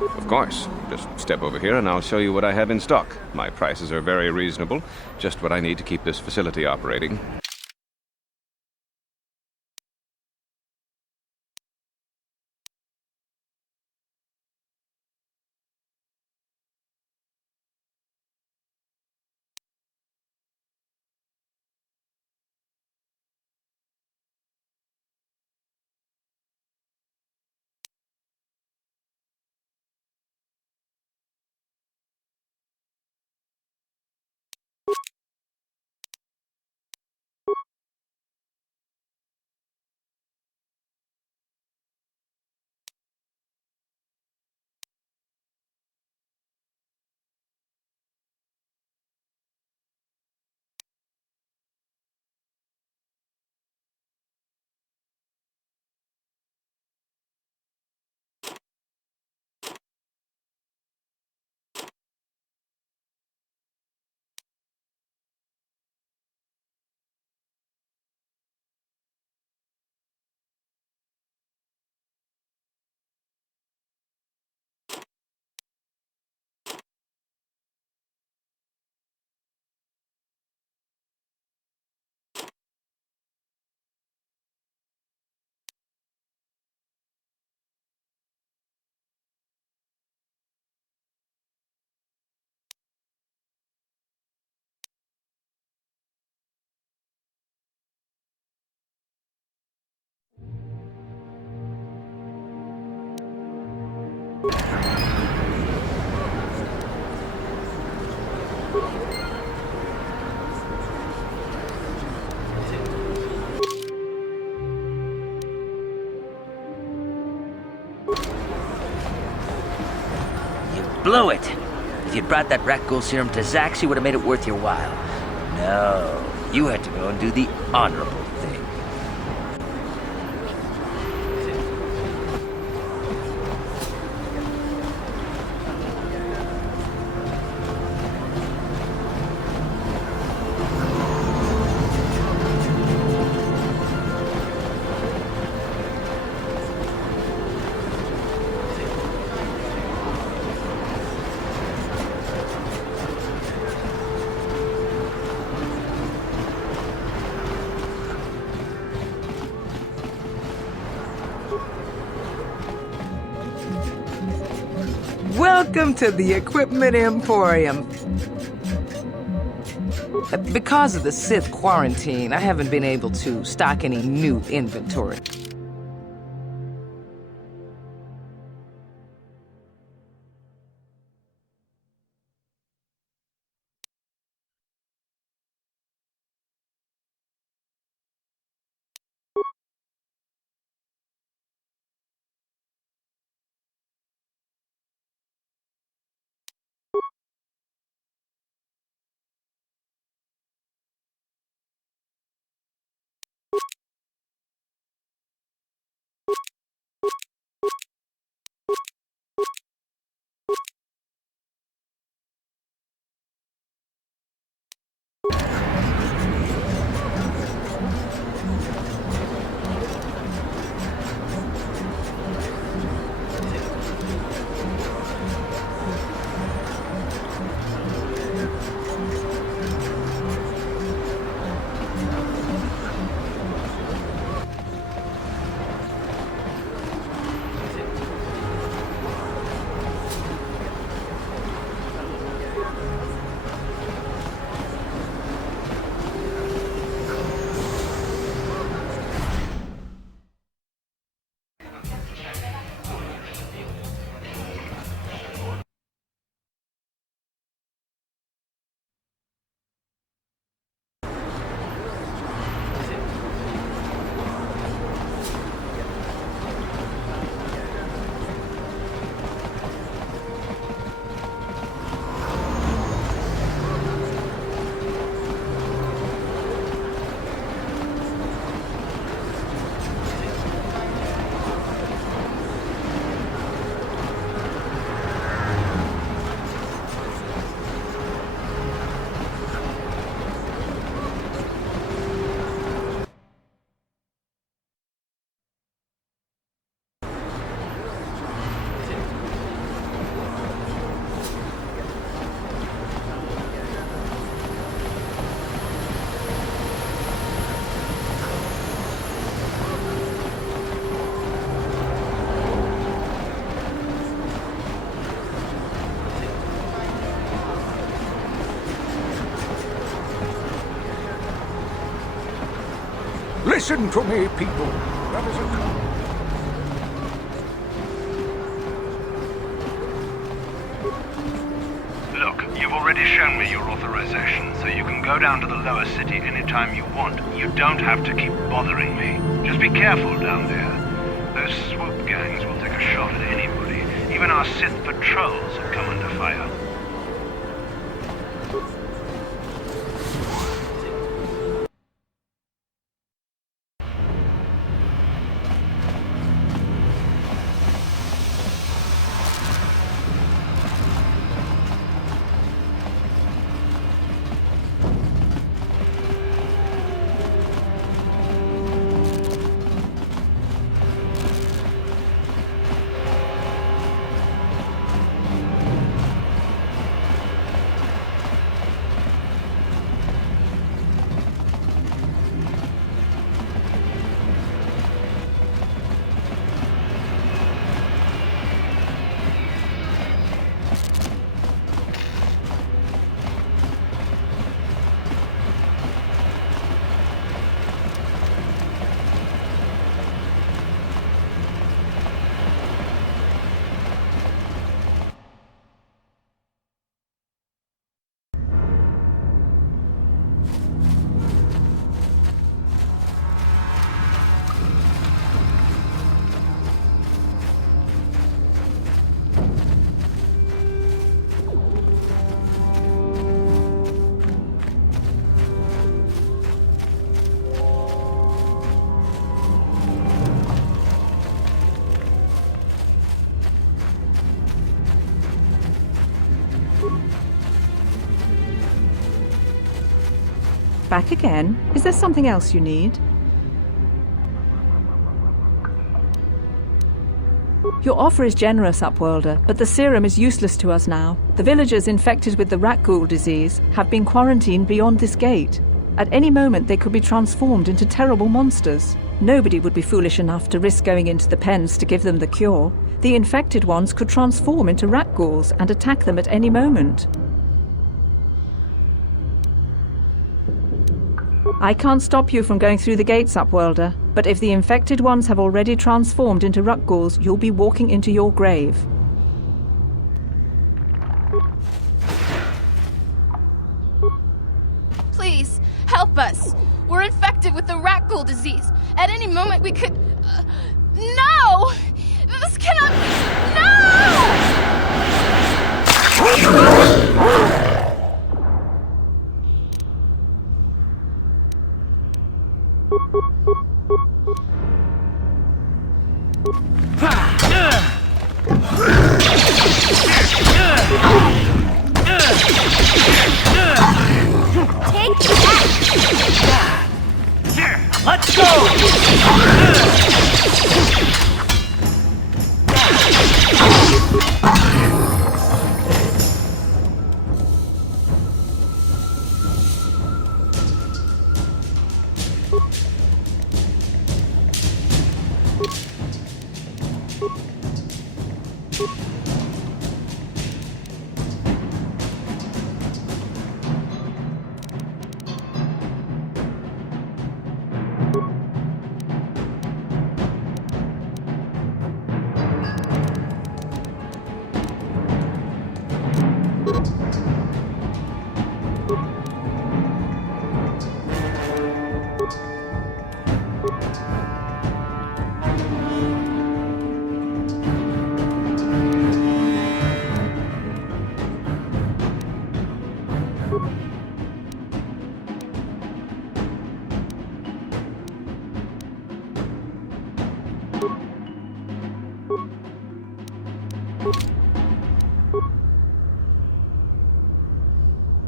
Of course. Just step over here and I'll show you what I have in stock. My prices are very reasonable. Just what I need to keep this facility operating. Blew it. If you'd brought that rat ghoul serum to Zax, you would have made it worth your while. No, you had to go and do the honorable thing. Welcome to the Equipment Emporium. Because of the Sith quarantine, I haven't been able to stock any new inventory. Listen to me, people. That is a... Look, you've already shown me your authorization, so you can go down to the lower city anytime you want. You don't have to keep bothering me. Just be careful down there. Those swoop gangs will take a shot at anybody. Even our Sith patrols have come under fire. Back again? Is there something else you need? Your offer is generous, Upworlder, but the serum is useless to us now. The villagers infected with the rat ghoul disease have been quarantined beyond this gate. At any moment they could be transformed into terrible monsters. Nobody would be foolish enough to risk going into the pens to give them the cure. The infected ones could transform into rat ghouls and attack them at any moment. I can't stop you from going through the gates, Upworlder, but if the infected ones have already transformed into rat ghouls, you'll be walking into your grave. Please, help us! We're infected with the rat ghoul disease. At any moment we could... No! This cannot be... No! Take that! Let's go!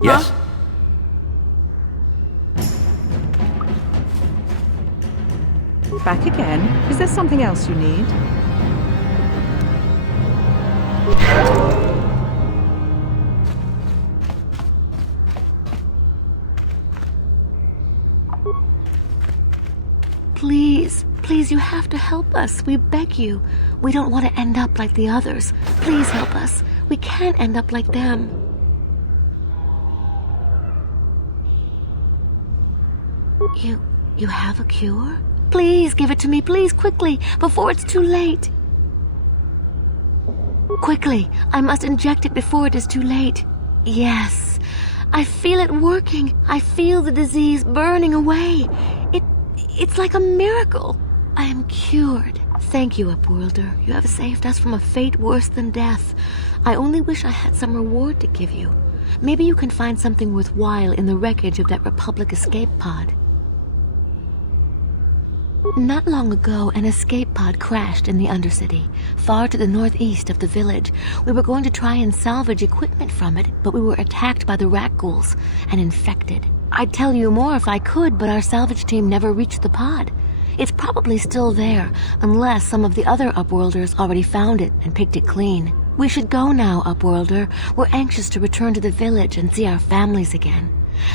Yes? Back again? Is there something else you need? Please, please, you have to help us. We beg you. We don't want to end up like the others. Please help us. We can't end up like them. You have a cure? Please give it to me, please, quickly, before it's too late. Quickly, I must inject it before it is too late. Yes, I feel it working. I feel the disease burning away. It's like a miracle. I am cured. Thank you, Upworlder. You have saved us from a fate worse than death. I only wish I had some reward to give you. Maybe you can find something worthwhile in the wreckage of that Republic escape pod. Not long ago, an escape pod crashed in the Undercity, far to the northeast of the village. We were going to try and salvage equipment from it, but we were attacked by the rat ghouls and infected. I'd tell you more if I could, but our salvage team never reached the pod. It's probably still there, unless some of the other Upworlders already found it and picked it clean. We should go now, Upworlder. We're anxious to return to the village and see our families again.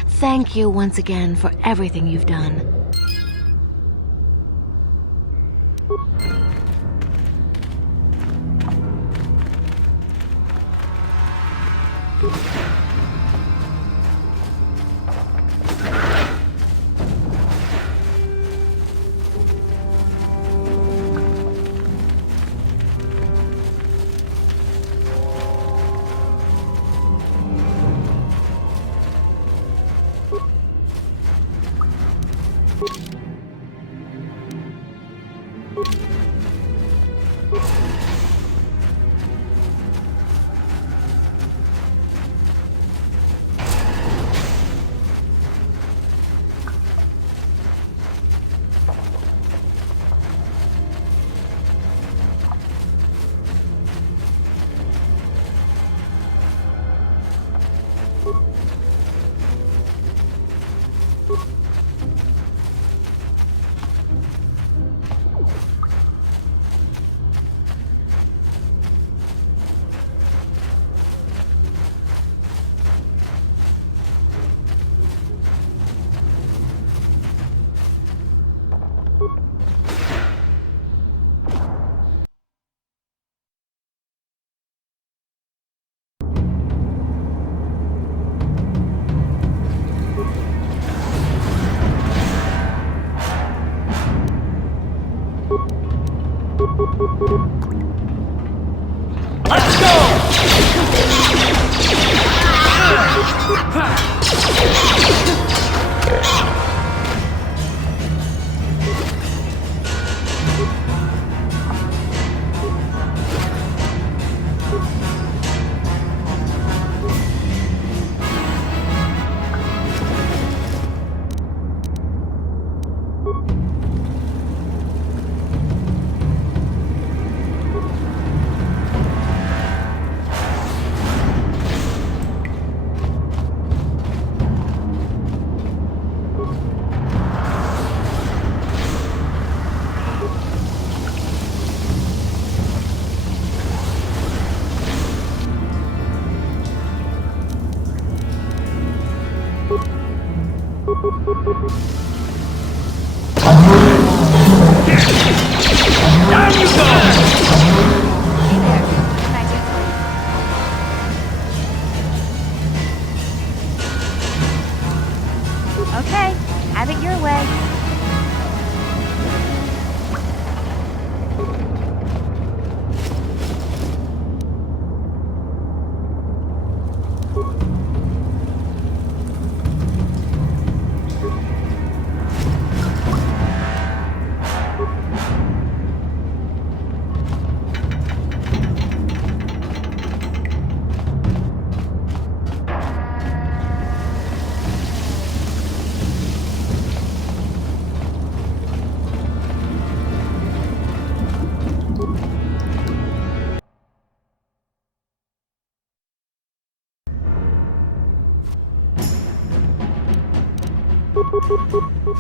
Thank you once again for everything you've done. Let's go! Okay, have it your way.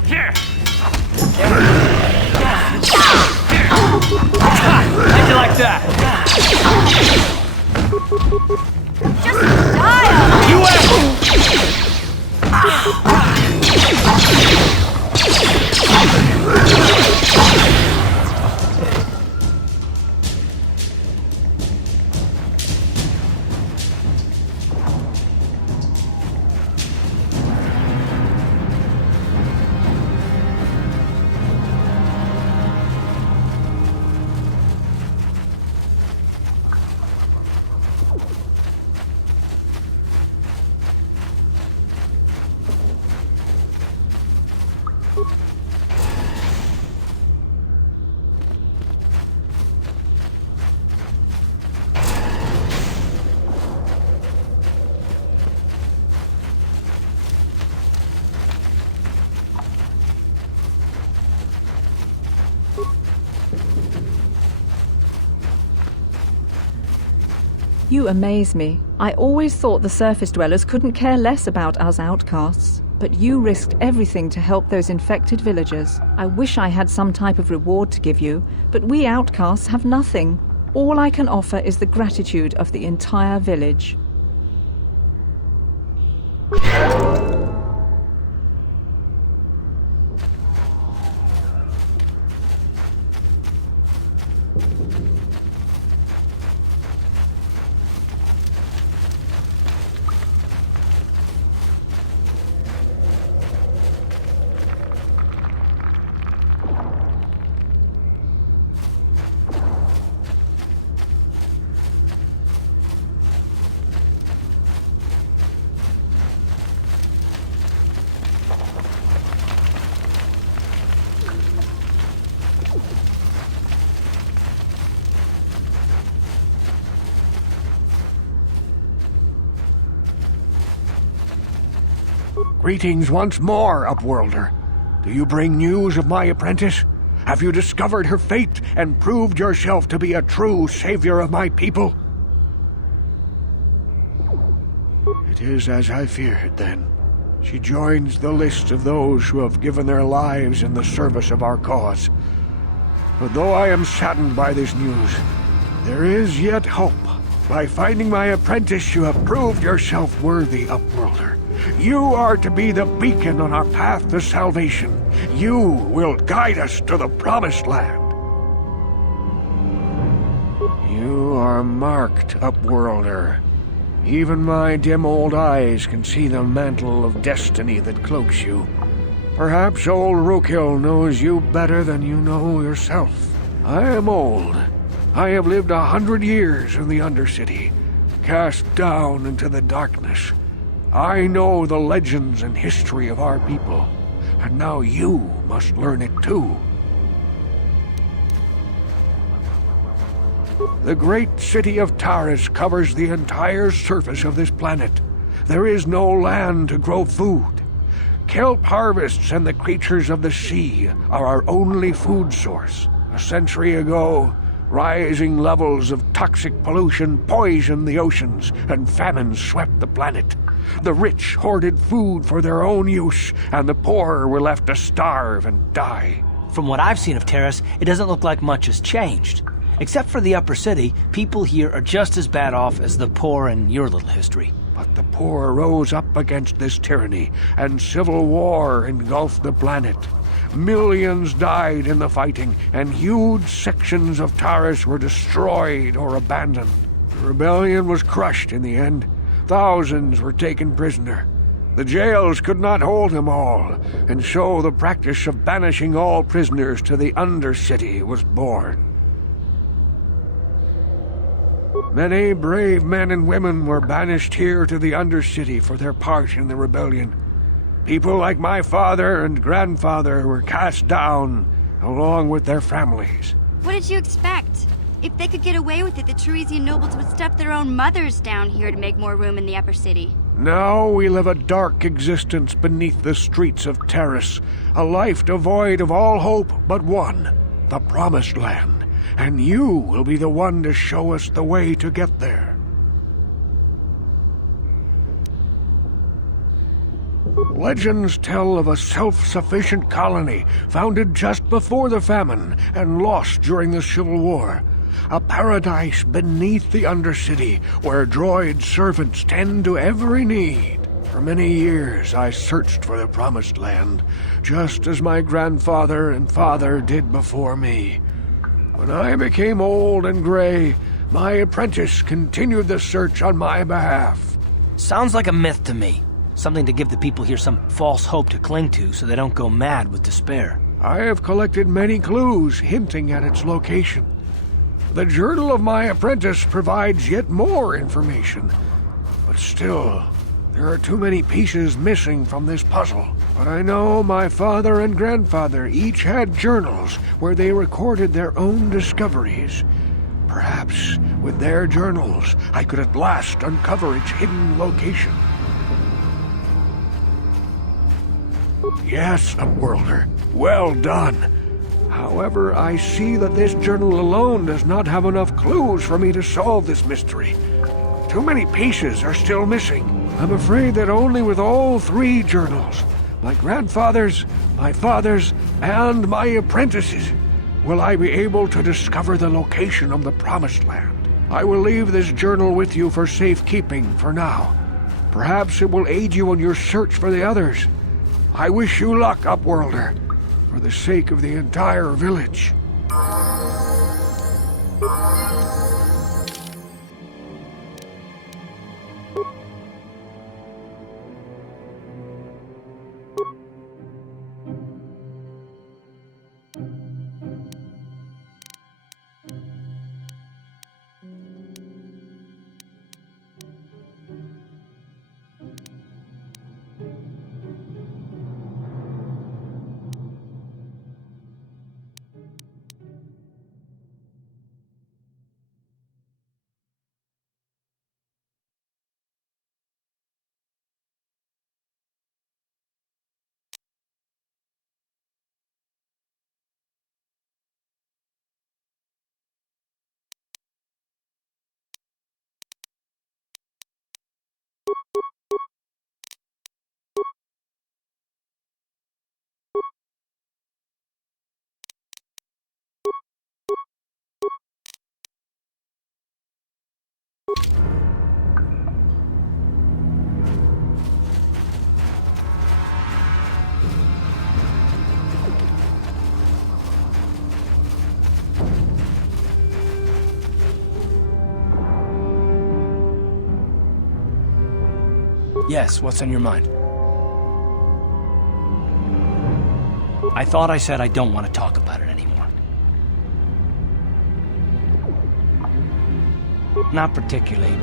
Here! How'd you like that? Just die! You You amaze me. I always thought the surface dwellers couldn't care less about us outcasts. But you risked everything to help those infected villagers. I wish I had some type of reward to give you, but we outcasts have nothing. All I can offer is the gratitude of the entire village. Greetings once more, Upworlder. Do you bring news of my apprentice? Have you discovered her fate and proved yourself to be a true savior of my people? It is as I feared, then. She joins the list of those who have given their lives in the service of our cause. But though I am saddened by this news, there is yet hope. By finding my apprentice, you have proved yourself worthy, Upworlder. You are to be the beacon on our path to salvation. You will guide us to the Promised Land. You are marked, Upworlder. Even my dim old eyes can see the mantle of destiny that cloaks you. Perhaps old Rookhill knows you better than you know yourself. I am old. I have lived 100 years in the Undercity, cast down into the darkness. I know the legends and history of our people, and now you must learn it too. The great city of Taris covers the entire surface of this planet. There is no land to grow food. Kelp harvests and the creatures of the sea are our only food source. A century ago, rising levels of toxic pollution poisoned the oceans, and famine swept the planet. The rich hoarded food for their own use, and the poor were left to starve and die. From what I've seen of Taris, it doesn't look like much has changed. Except for the upper city, people here are just as bad off as the poor in your little history. But the poor rose up against this tyranny, and civil war engulfed the planet. Millions died in the fighting, and huge sections of Taris were destroyed or abandoned. The rebellion was crushed in the end. Thousands were taken prisoner. The jails could not hold them all, and so the practice of banishing all prisoners to the Undercity was born. Many brave men and women were banished here to the Undercity for their part in the rebellion. People like my father and grandfather were cast down, along with their families. What did you expect? If they could get away with it, the Teresian nobles would stuff their own mothers down here to make more room in the upper city. Now we live a dark existence beneath the streets of Taris, a life devoid of all hope but one, the Promised Land. And you will be the one to show us the way to get there. Legends tell of a self-sufficient colony founded just before the famine and lost during the Civil War. A paradise beneath the Undercity where droid servants tend to every need. For many years I searched for the Promised Land, just as my grandfather and father did before me. When I became old and gray, my apprentice continued the search on my behalf. Sounds like a myth to me. Something to give the people here some false hope to cling to so they don't go mad with despair. I have collected many clues hinting at its location. The journal of my apprentice provides yet more information. But still, there are too many pieces missing from this puzzle. But I know my father and grandfather each had journals where they recorded their own discoveries. Perhaps with their journals, I could at last uncover its hidden location. Yes, Upworlder. Well done. However, I see that this journal alone does not have enough clues for me to solve this mystery. Too many pieces are still missing. I'm afraid that only with all 3 journals, my grandfather's, my father's, and my apprentice's, will I be able to discover the location of the Promised Land. I will leave this journal with you for safekeeping for now. Perhaps it will aid you in your search for the others. I wish you luck, Upworlder, for the sake of the entire village. Yes, what's on your mind? I thought I said I don't want to talk about it anymore. Not particularly.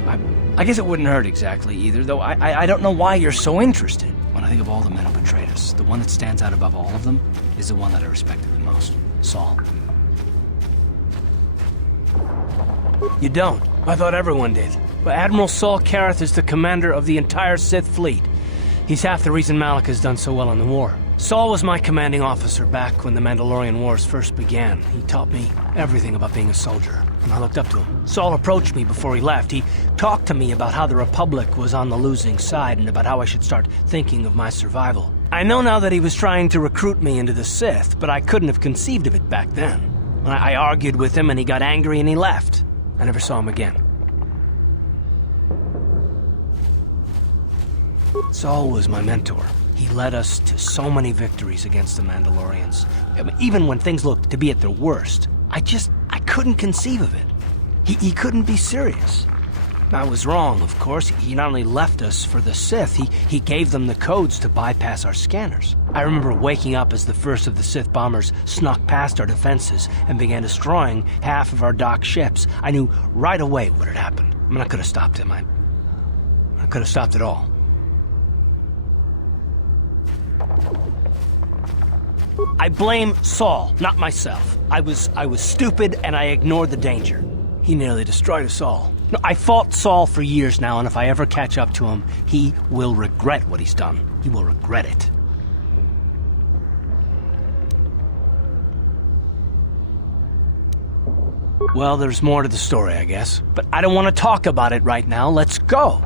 I guess it wouldn't hurt exactly either, though I don't know why you're so interested. When I think of all the men who betrayed us, the one that stands out above all of them is the one that I respected the most, Saul. You don't? I thought everyone did. But Admiral Saul Kareth is the commander of the entire Sith fleet. He's half the reason Malak has done so well in the war. Saul was my commanding officer back when the Mandalorian Wars first began. He taught me everything about being a soldier, and I looked up to him. Saul approached me before he left. He talked to me about how the Republic was on the losing side and about how I should start thinking of my survival. I know now that he was trying to recruit me into the Sith, but I couldn't have conceived of it back then. I argued with him and he got angry and he left. I never saw him again. Saul was my mentor. He led us to so many victories against the Mandalorians. I mean, even when things looked to be at their worst, I couldn't conceive of it. He couldn't be serious. I was wrong, of course. He not only left us for the Sith, he gave them the codes to bypass our scanners. I remember waking up as the first of the Sith bombers snuck past our defenses and began destroying half of our docked ships. I knew right away what had happened. I mean, I could have stopped him. I could have stopped it all. I blame Saul, not myself. I was stupid and I ignored the danger. He nearly destroyed us all. No, I fought Saul for years now, and if I ever catch up to him, he will regret what he's done. He will regret it. Well, there's more to the story, I guess. But I don't want to talk about it right now. Let's go.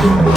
How'd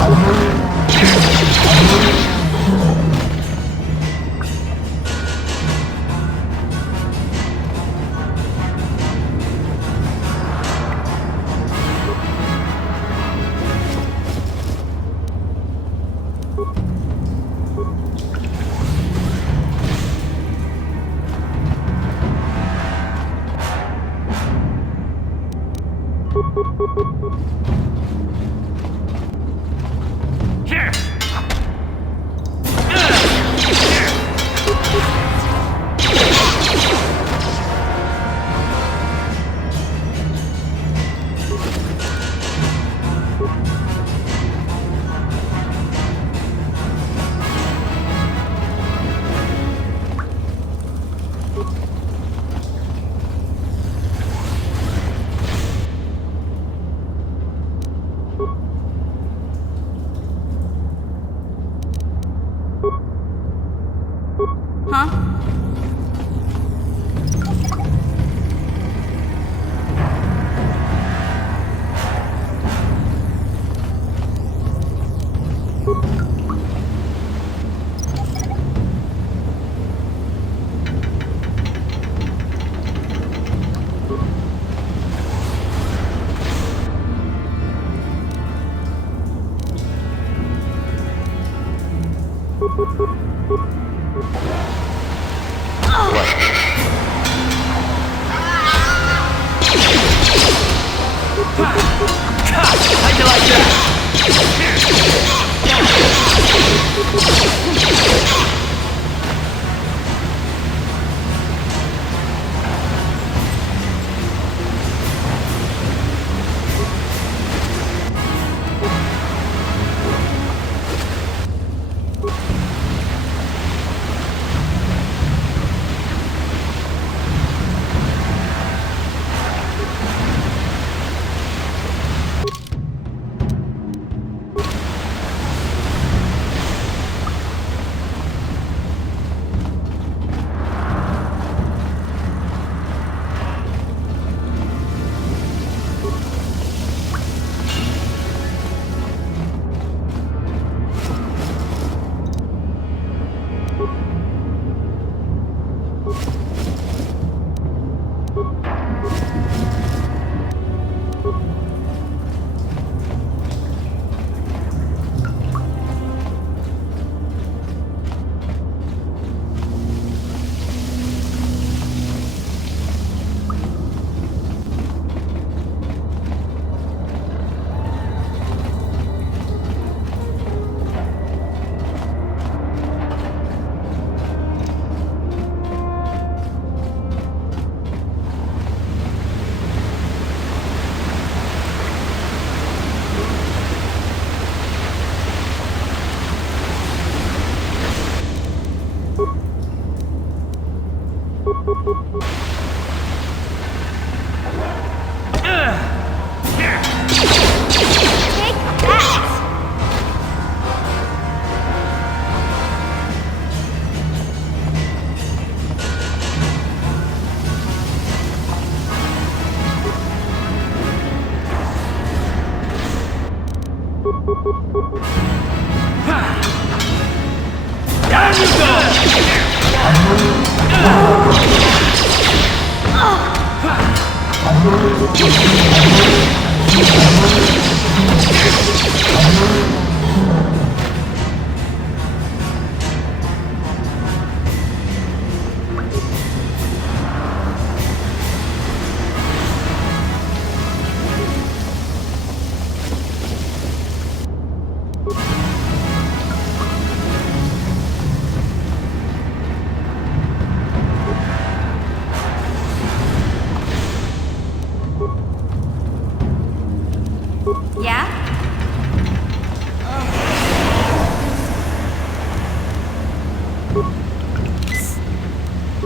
you like that?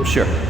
Sure.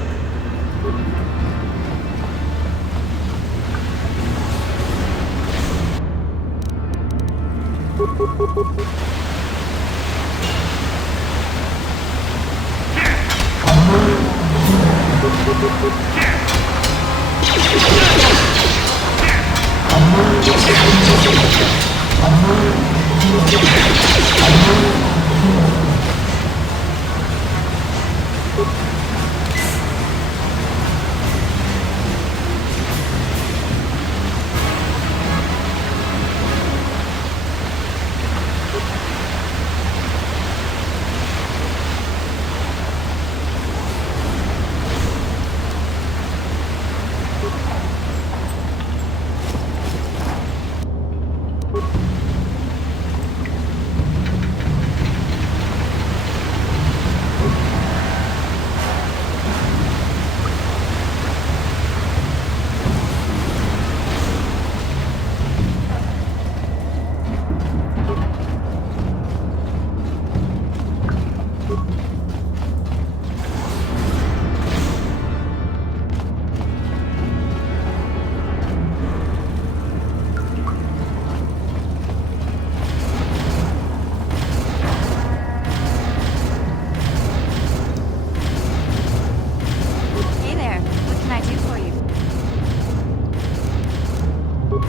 Hey there, what can I do for you?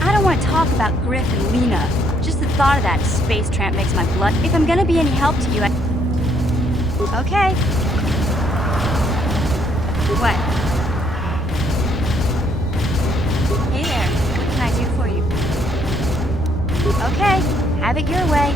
I don't want to talk about Griff and Lena. Just the thought of that space tramp makes my blood. If I'm gonna be any help to you, Okay. What? Hey there, what can I do for you? Okay, have it your way.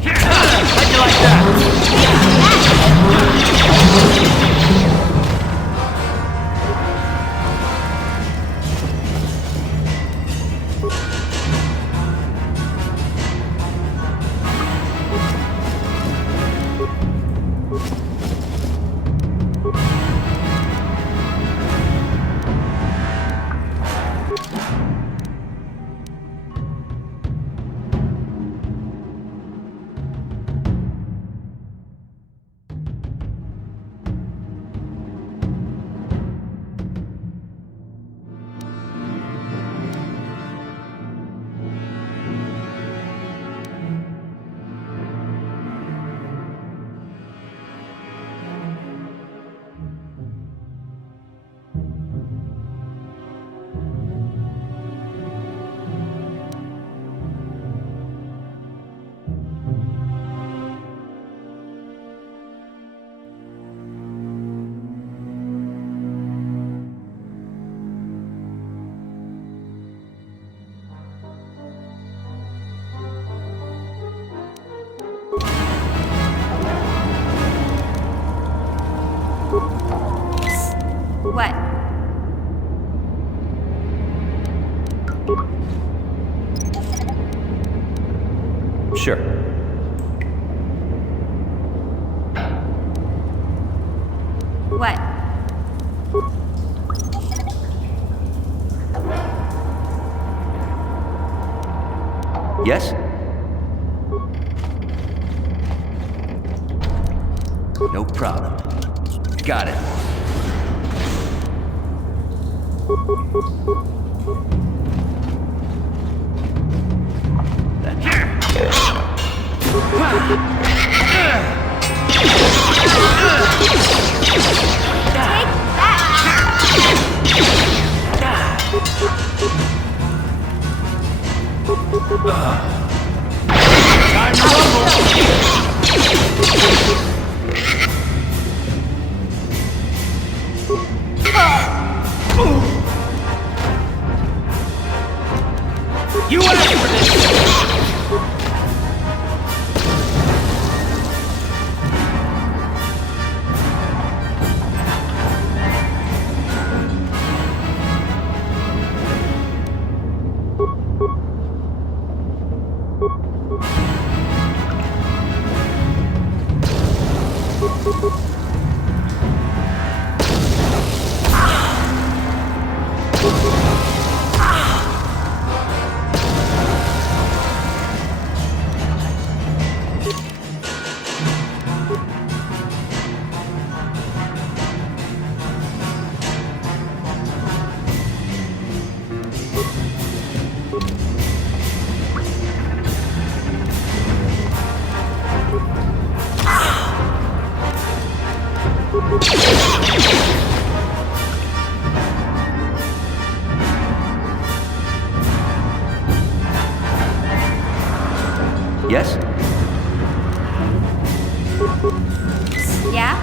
How'd you like that? What? Sure. What? Yes? No problem. Got it. Time to rumble! You asked for this! Yes? Yeah?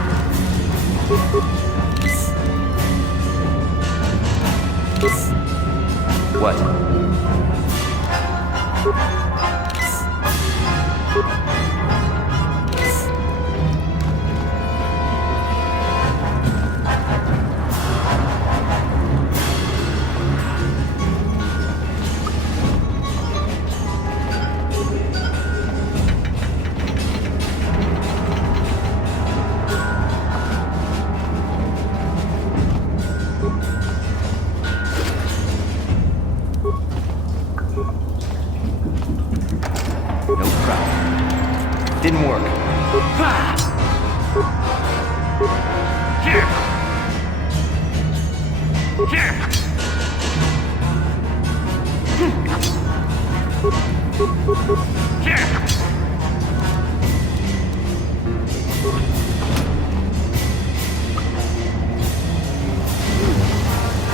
What? No problem. Didn't work. Look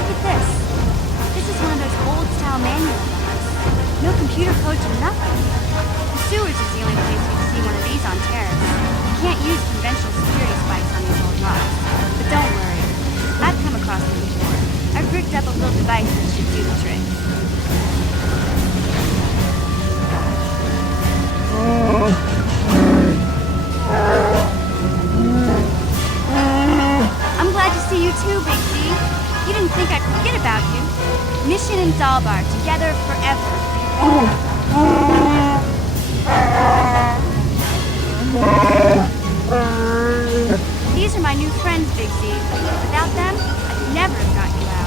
at this. This is one of those old-style manual ones. No computer code to nothing. The sewers is the only place you can see one of these on Taris. You can't use conventional security spikes on these old locks. But don't worry. I've come across them before. I've rigged up a little device that should do the trick. I'm glad to see you too, Big Z. You didn't think I'd forget about you. Mission and Zalbar, together forever. These are my new friends, Big Z. Without them, I could never have got you out.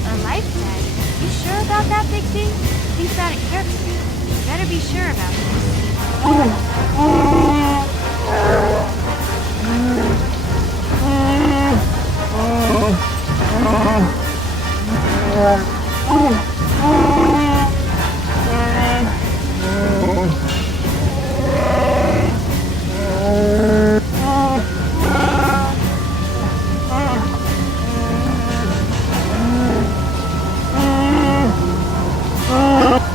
A life debt? You sure about that, Big Z? Think about it carefully. You better be sure about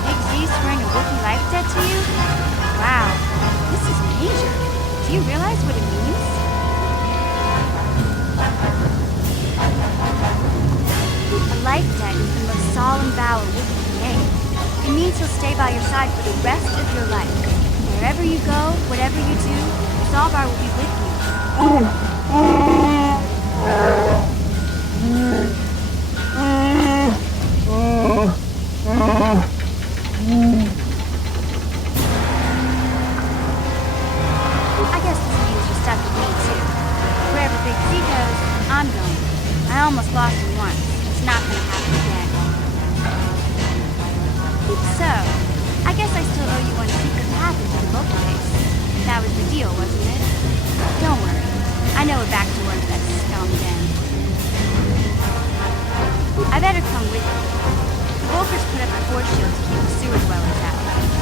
Big Z swearing a Wookiee life debt to you? Wow, this is major. Do you realize what it means? A life debt is the most solemn vow a Wookiee can make. It means he'll stay by your side for the rest of your life. Wherever you go, whatever you do, Zalbar will be with you. I guess this means you're stuck with me too. Wherever Big Z goes, I'm going. I almost lost him once. It's not gonna happen again. So, I guess I still owe you one secret passage to the vocal base. That was the deal, wasn't it? Don't worry. I know a back door to that scum den. I better come with you. The Volkers put up a force shield to keep the sewer dwellers out.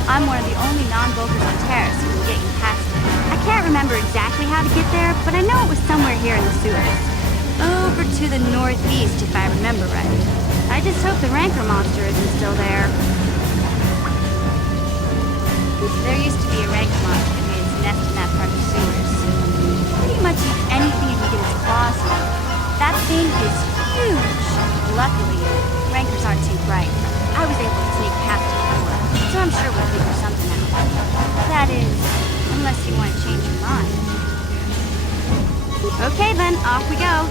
I'm one of the only non-Volkers on Taris who can get you past it. I can't remember exactly how to get there, but I know it was somewhere here in the sewers. Over to the northeast, if I remember right. I just hope the Rancor monster isn't still there. There used to be a Rancor monster that made its nest in that part of the sewers. Pretty much eats anything it can get its claws on. That thing is huge. Luckily, Rancors aren't too bright. I was able to sneak past it before, so I'm sure we'll figure something out. That is, unless you want to change your mind. Okay then, off we go.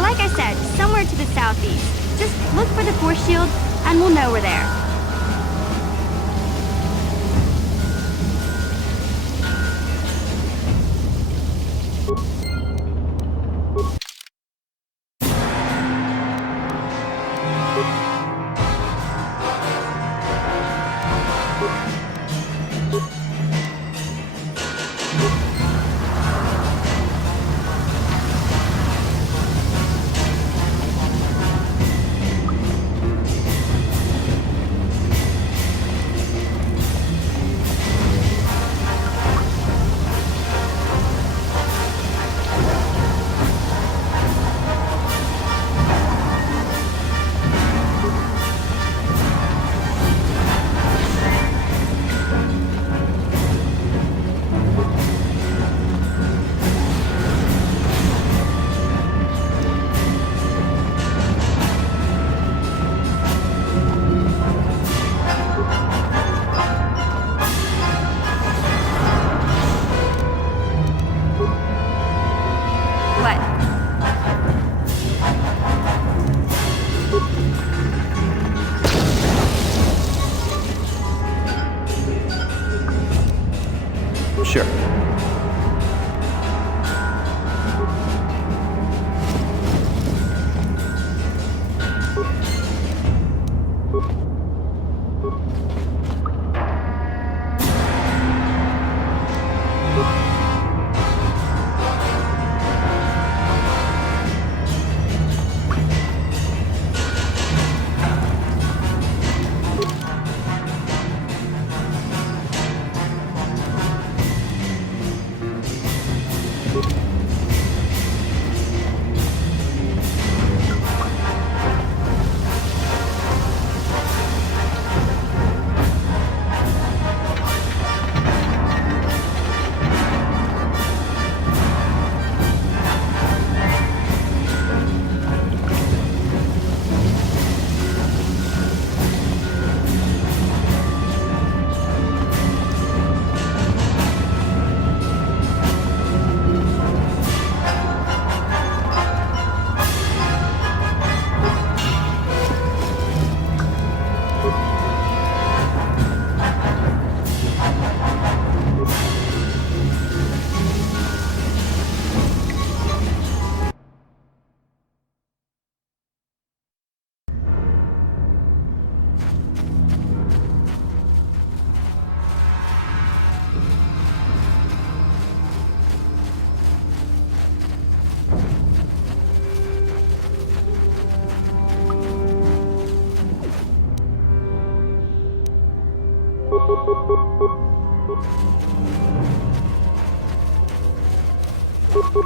Like I said, somewhere to the southeast. Just look for the force shield, and we'll know we're there. Sure.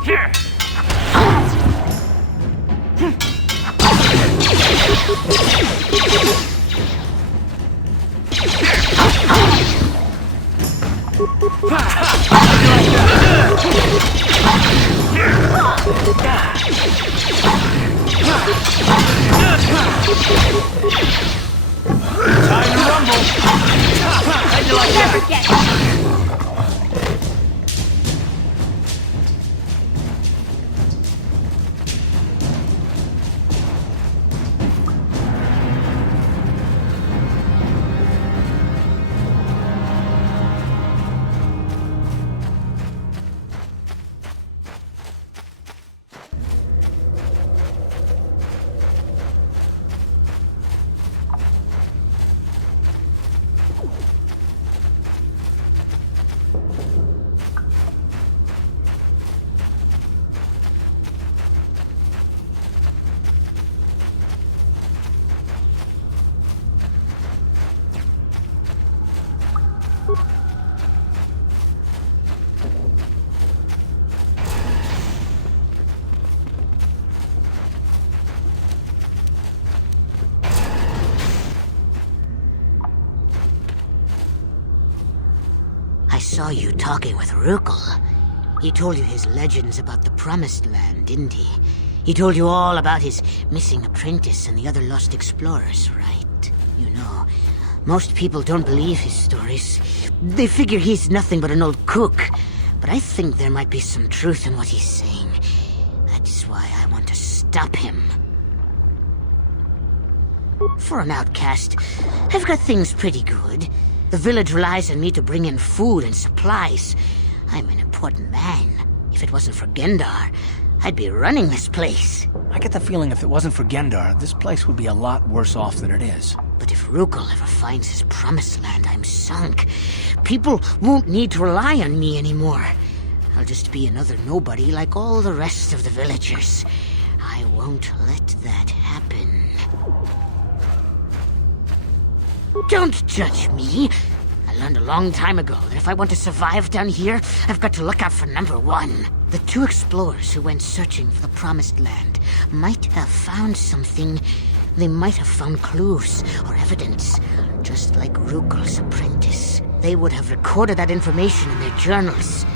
Here! Time to rumble! How'd you like that? I saw you talking with Rukel. He told you his legends about the Promised Land, didn't he? He told you all about his missing apprentice and the other lost explorers, right? You know, most people don't believe his stories. They figure he's nothing but an old cook. But I think there might be some truth in what he's saying. That's why I want to stop him. For an outcast, I've got things pretty good. The village relies on me to bring in food and supplies. I'm an important man. If it wasn't for Gendar, I'd be running this place. I get the feeling if it wasn't for Gendar, this place would be a lot worse off than it is. But if Rukel ever finds his Promised Land, I'm sunk. People won't need to rely on me anymore. I'll just be another nobody like all the rest of the villagers. I won't let that happen. Don't judge me. I learned a long time ago that if I want to survive down here, I've got to look out for number one. The two explorers who went searching for the Promised Land might have found something. They might have found clues or evidence, just like Rukel's apprentice. They would have recorded that information in their journals.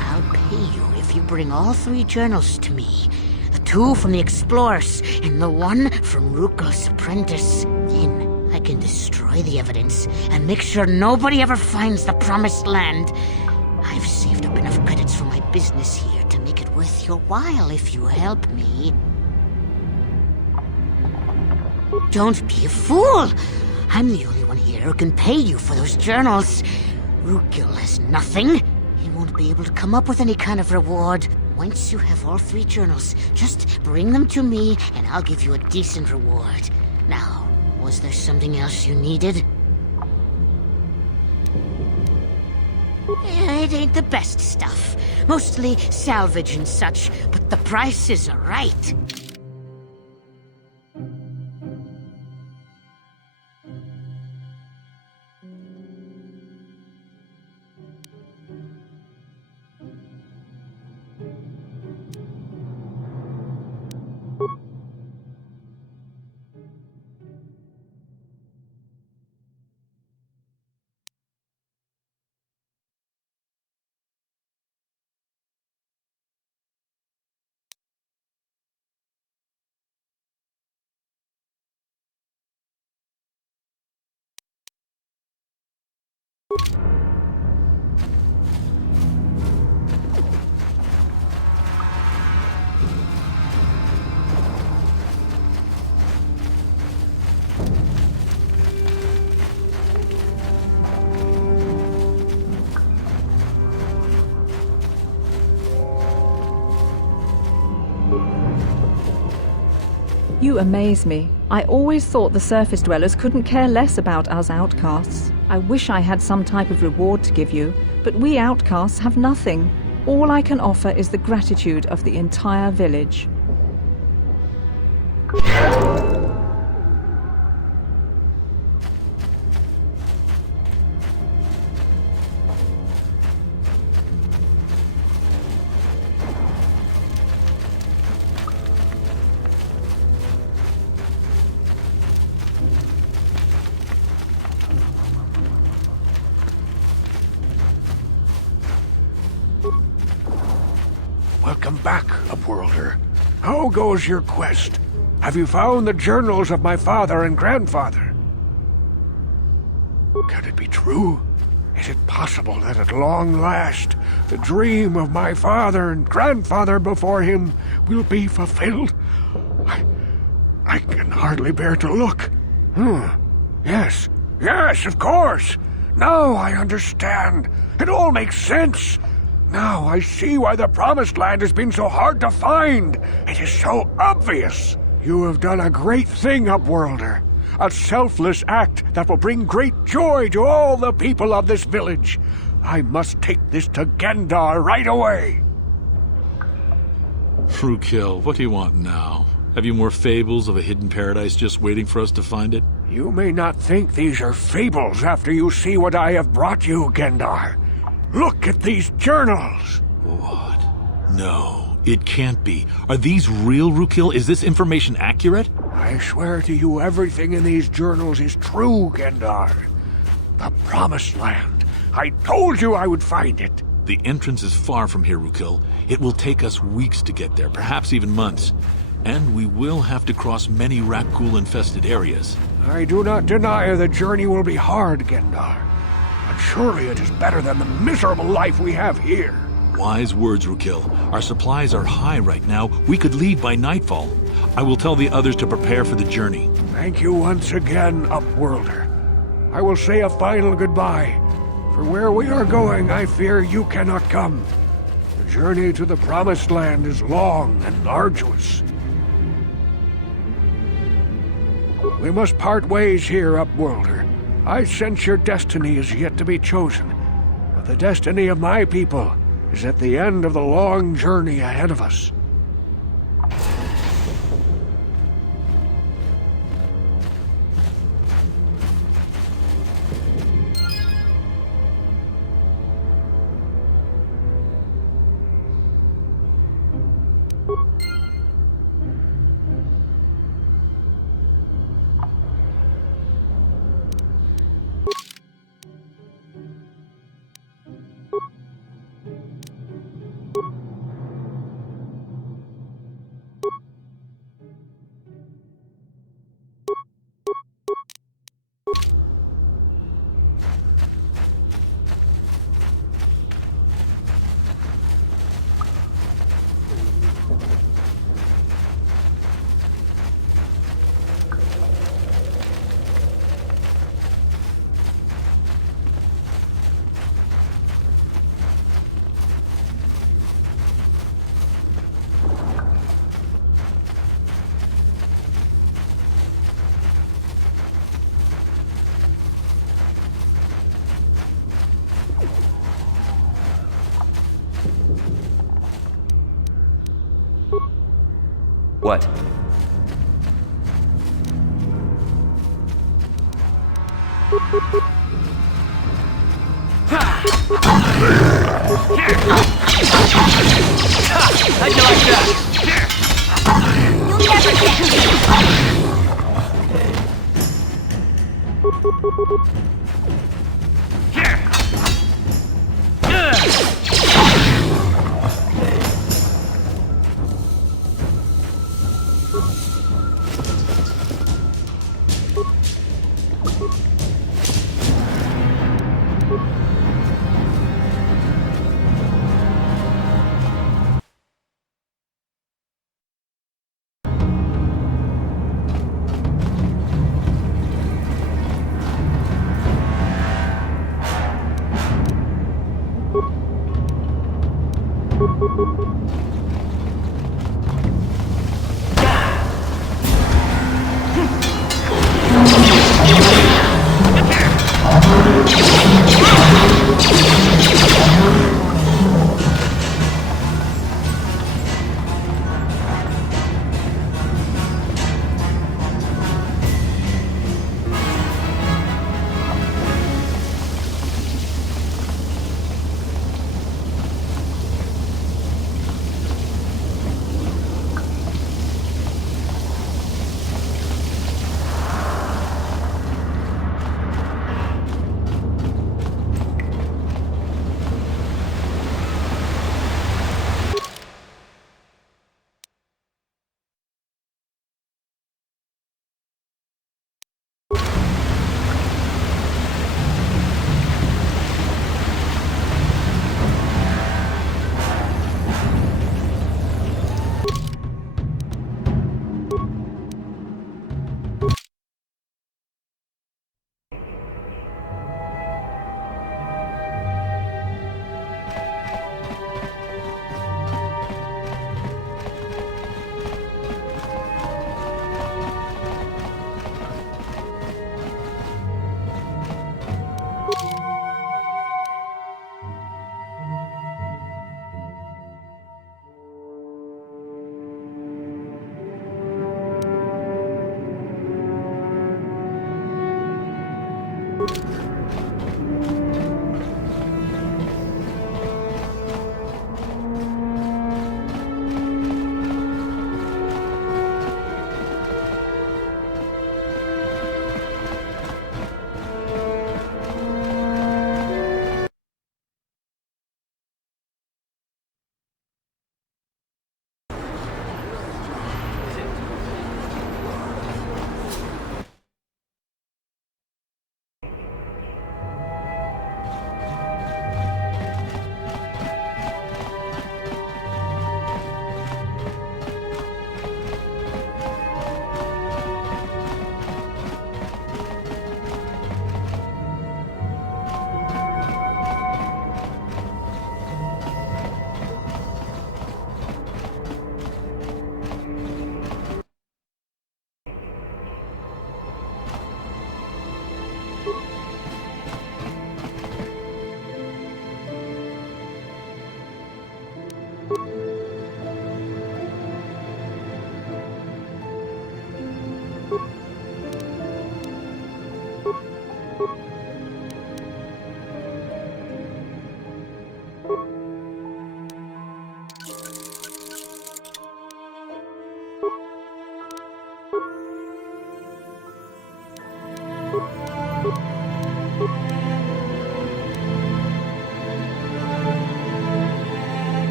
I'll pay you if you bring all three journals to me. The two from the explorers and the one from Rukel's apprentice. Then I can destroy the evidence and make sure nobody ever finds the Promised Land. I've saved up enough credits for my business here to make it worth your while if you help me. Don't be a fool! I'm the only one here who can pay you for those journals. Rukel has nothing. they won't be able to come up with any kind of reward. Once you have all 3 journals, just bring them to me, and I'll give you a decent reward. Now, was there something else you needed? It ain't the best stuff. Mostly salvage and such, but the prices are right. You amaze me. I always thought the surface dwellers couldn't care less about us outcasts. I wish I had some type of reward to give you, but we outcasts have nothing. All I can offer is the gratitude of the entire village. Welcome back, Upworlder. How goes your quest? Have you found the journals of my father and grandfather? Can it be true? Is it possible that at long last, the dream of my father and grandfather before him will be fulfilled? I can hardly bear to look. Yes, of course. Now I understand. It all makes sense. Now I see why the Promised Land has been so hard to find. It is so obvious. You have done a great thing, Upworlder. A selfless act that will bring great joy to all the people of this village. I must take this to Gendar right away. Frukill, what do you want now? Have you more fables of a hidden paradise just waiting for us to find it? You may not think these are fables after you see what I have brought you, Gendar. Look at these journals! What? No, it can't be. Are these real, Frukill? Is this information accurate? I swear to you everything in these journals is true, Gendar. The Promised Land. I told you I would find it. The entrance is far from here, Frukill. It will take us weeks to get there, perhaps even months. And we will have to cross many Rakghoul-infested areas. I do not deny the journey will be hard, Gendar. But surely it is better than the miserable life we have here. Wise words, Frukill. Our supplies are high right now. We could leave by nightfall. I will tell the others to prepare for the journey. Thank you once again, Upworlder. I will say a final goodbye. For where we are going, I fear you cannot come. The journey to the Promised Land is long and arduous. We must part ways here, Upworlder. I sense your destiny is yet to be chosen, but the destiny of my people is at the end of the long journey ahead of us. What? How'd you like that? You'll never get me!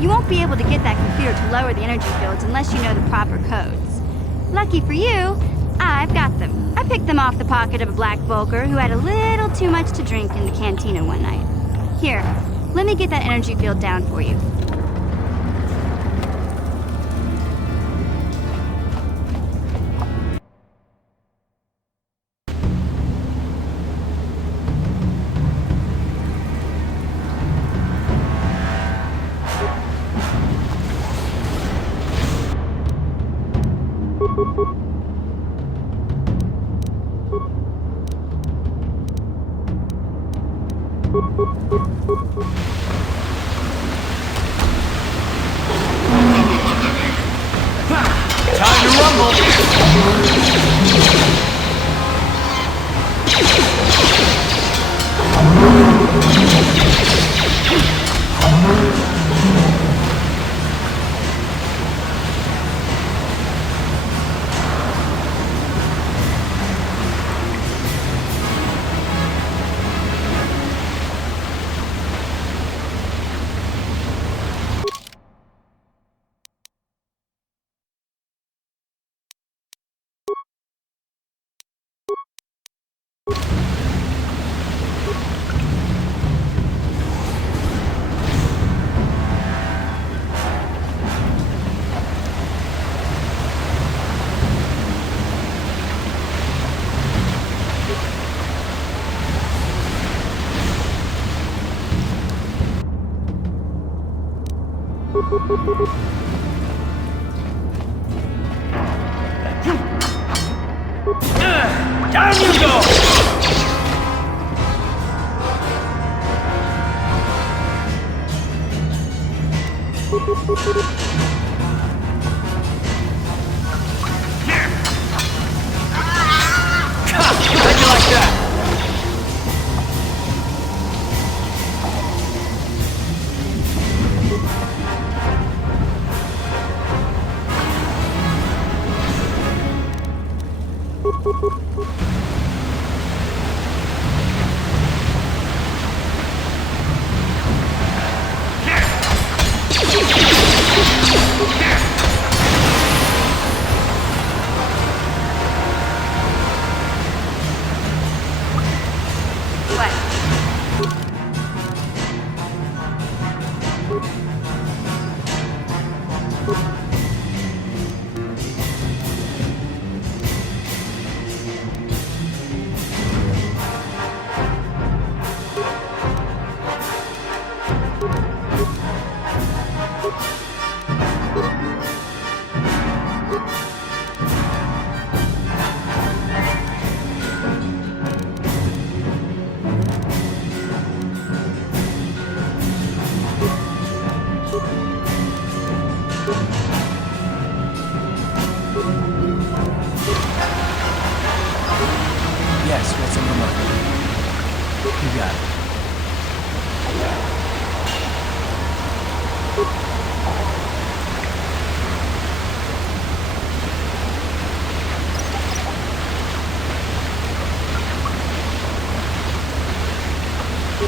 You won't be able to get that computer to lower the energy fields unless you know the proper codes. Lucky for you, I've got them. I picked them off the pocket of a black Volker who had a little too much to drink in the cantina one night. Here, let me get that energy field down for you. Time to Down you go! How'd you like that? Yes, what's on your mind? You got it.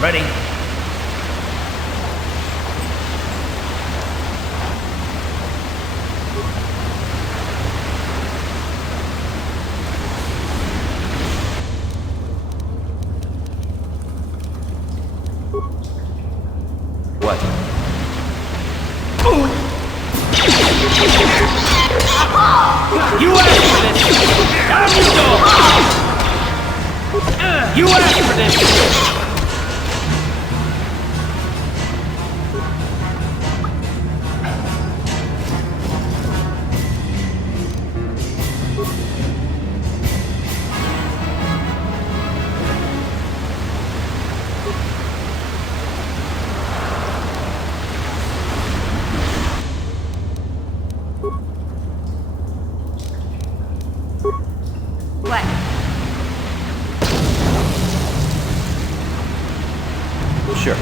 Ready. What? You asked for this! Down you go! You asked for this! What? Sure.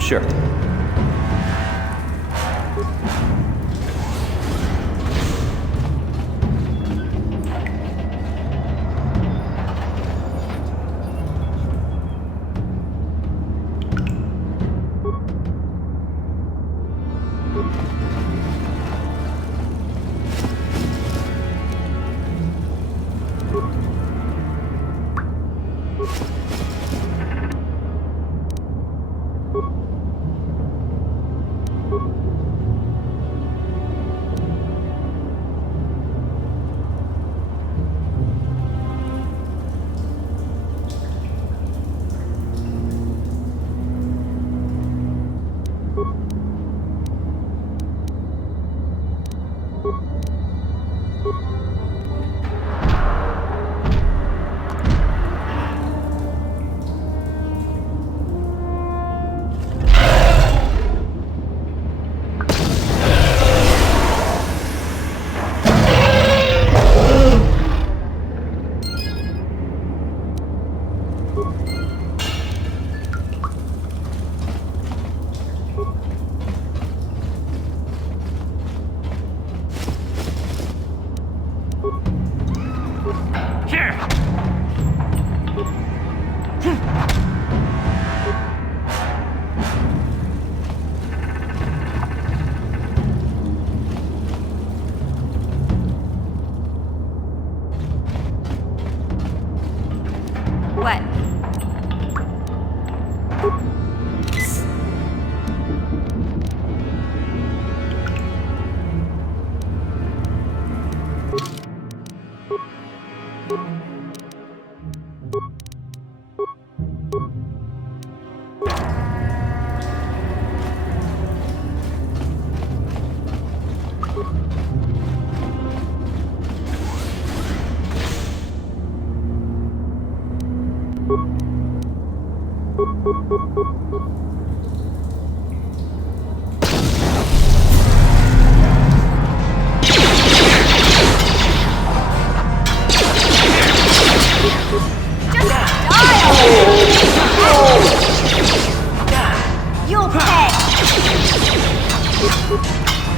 Sure.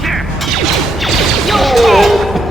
You're dead!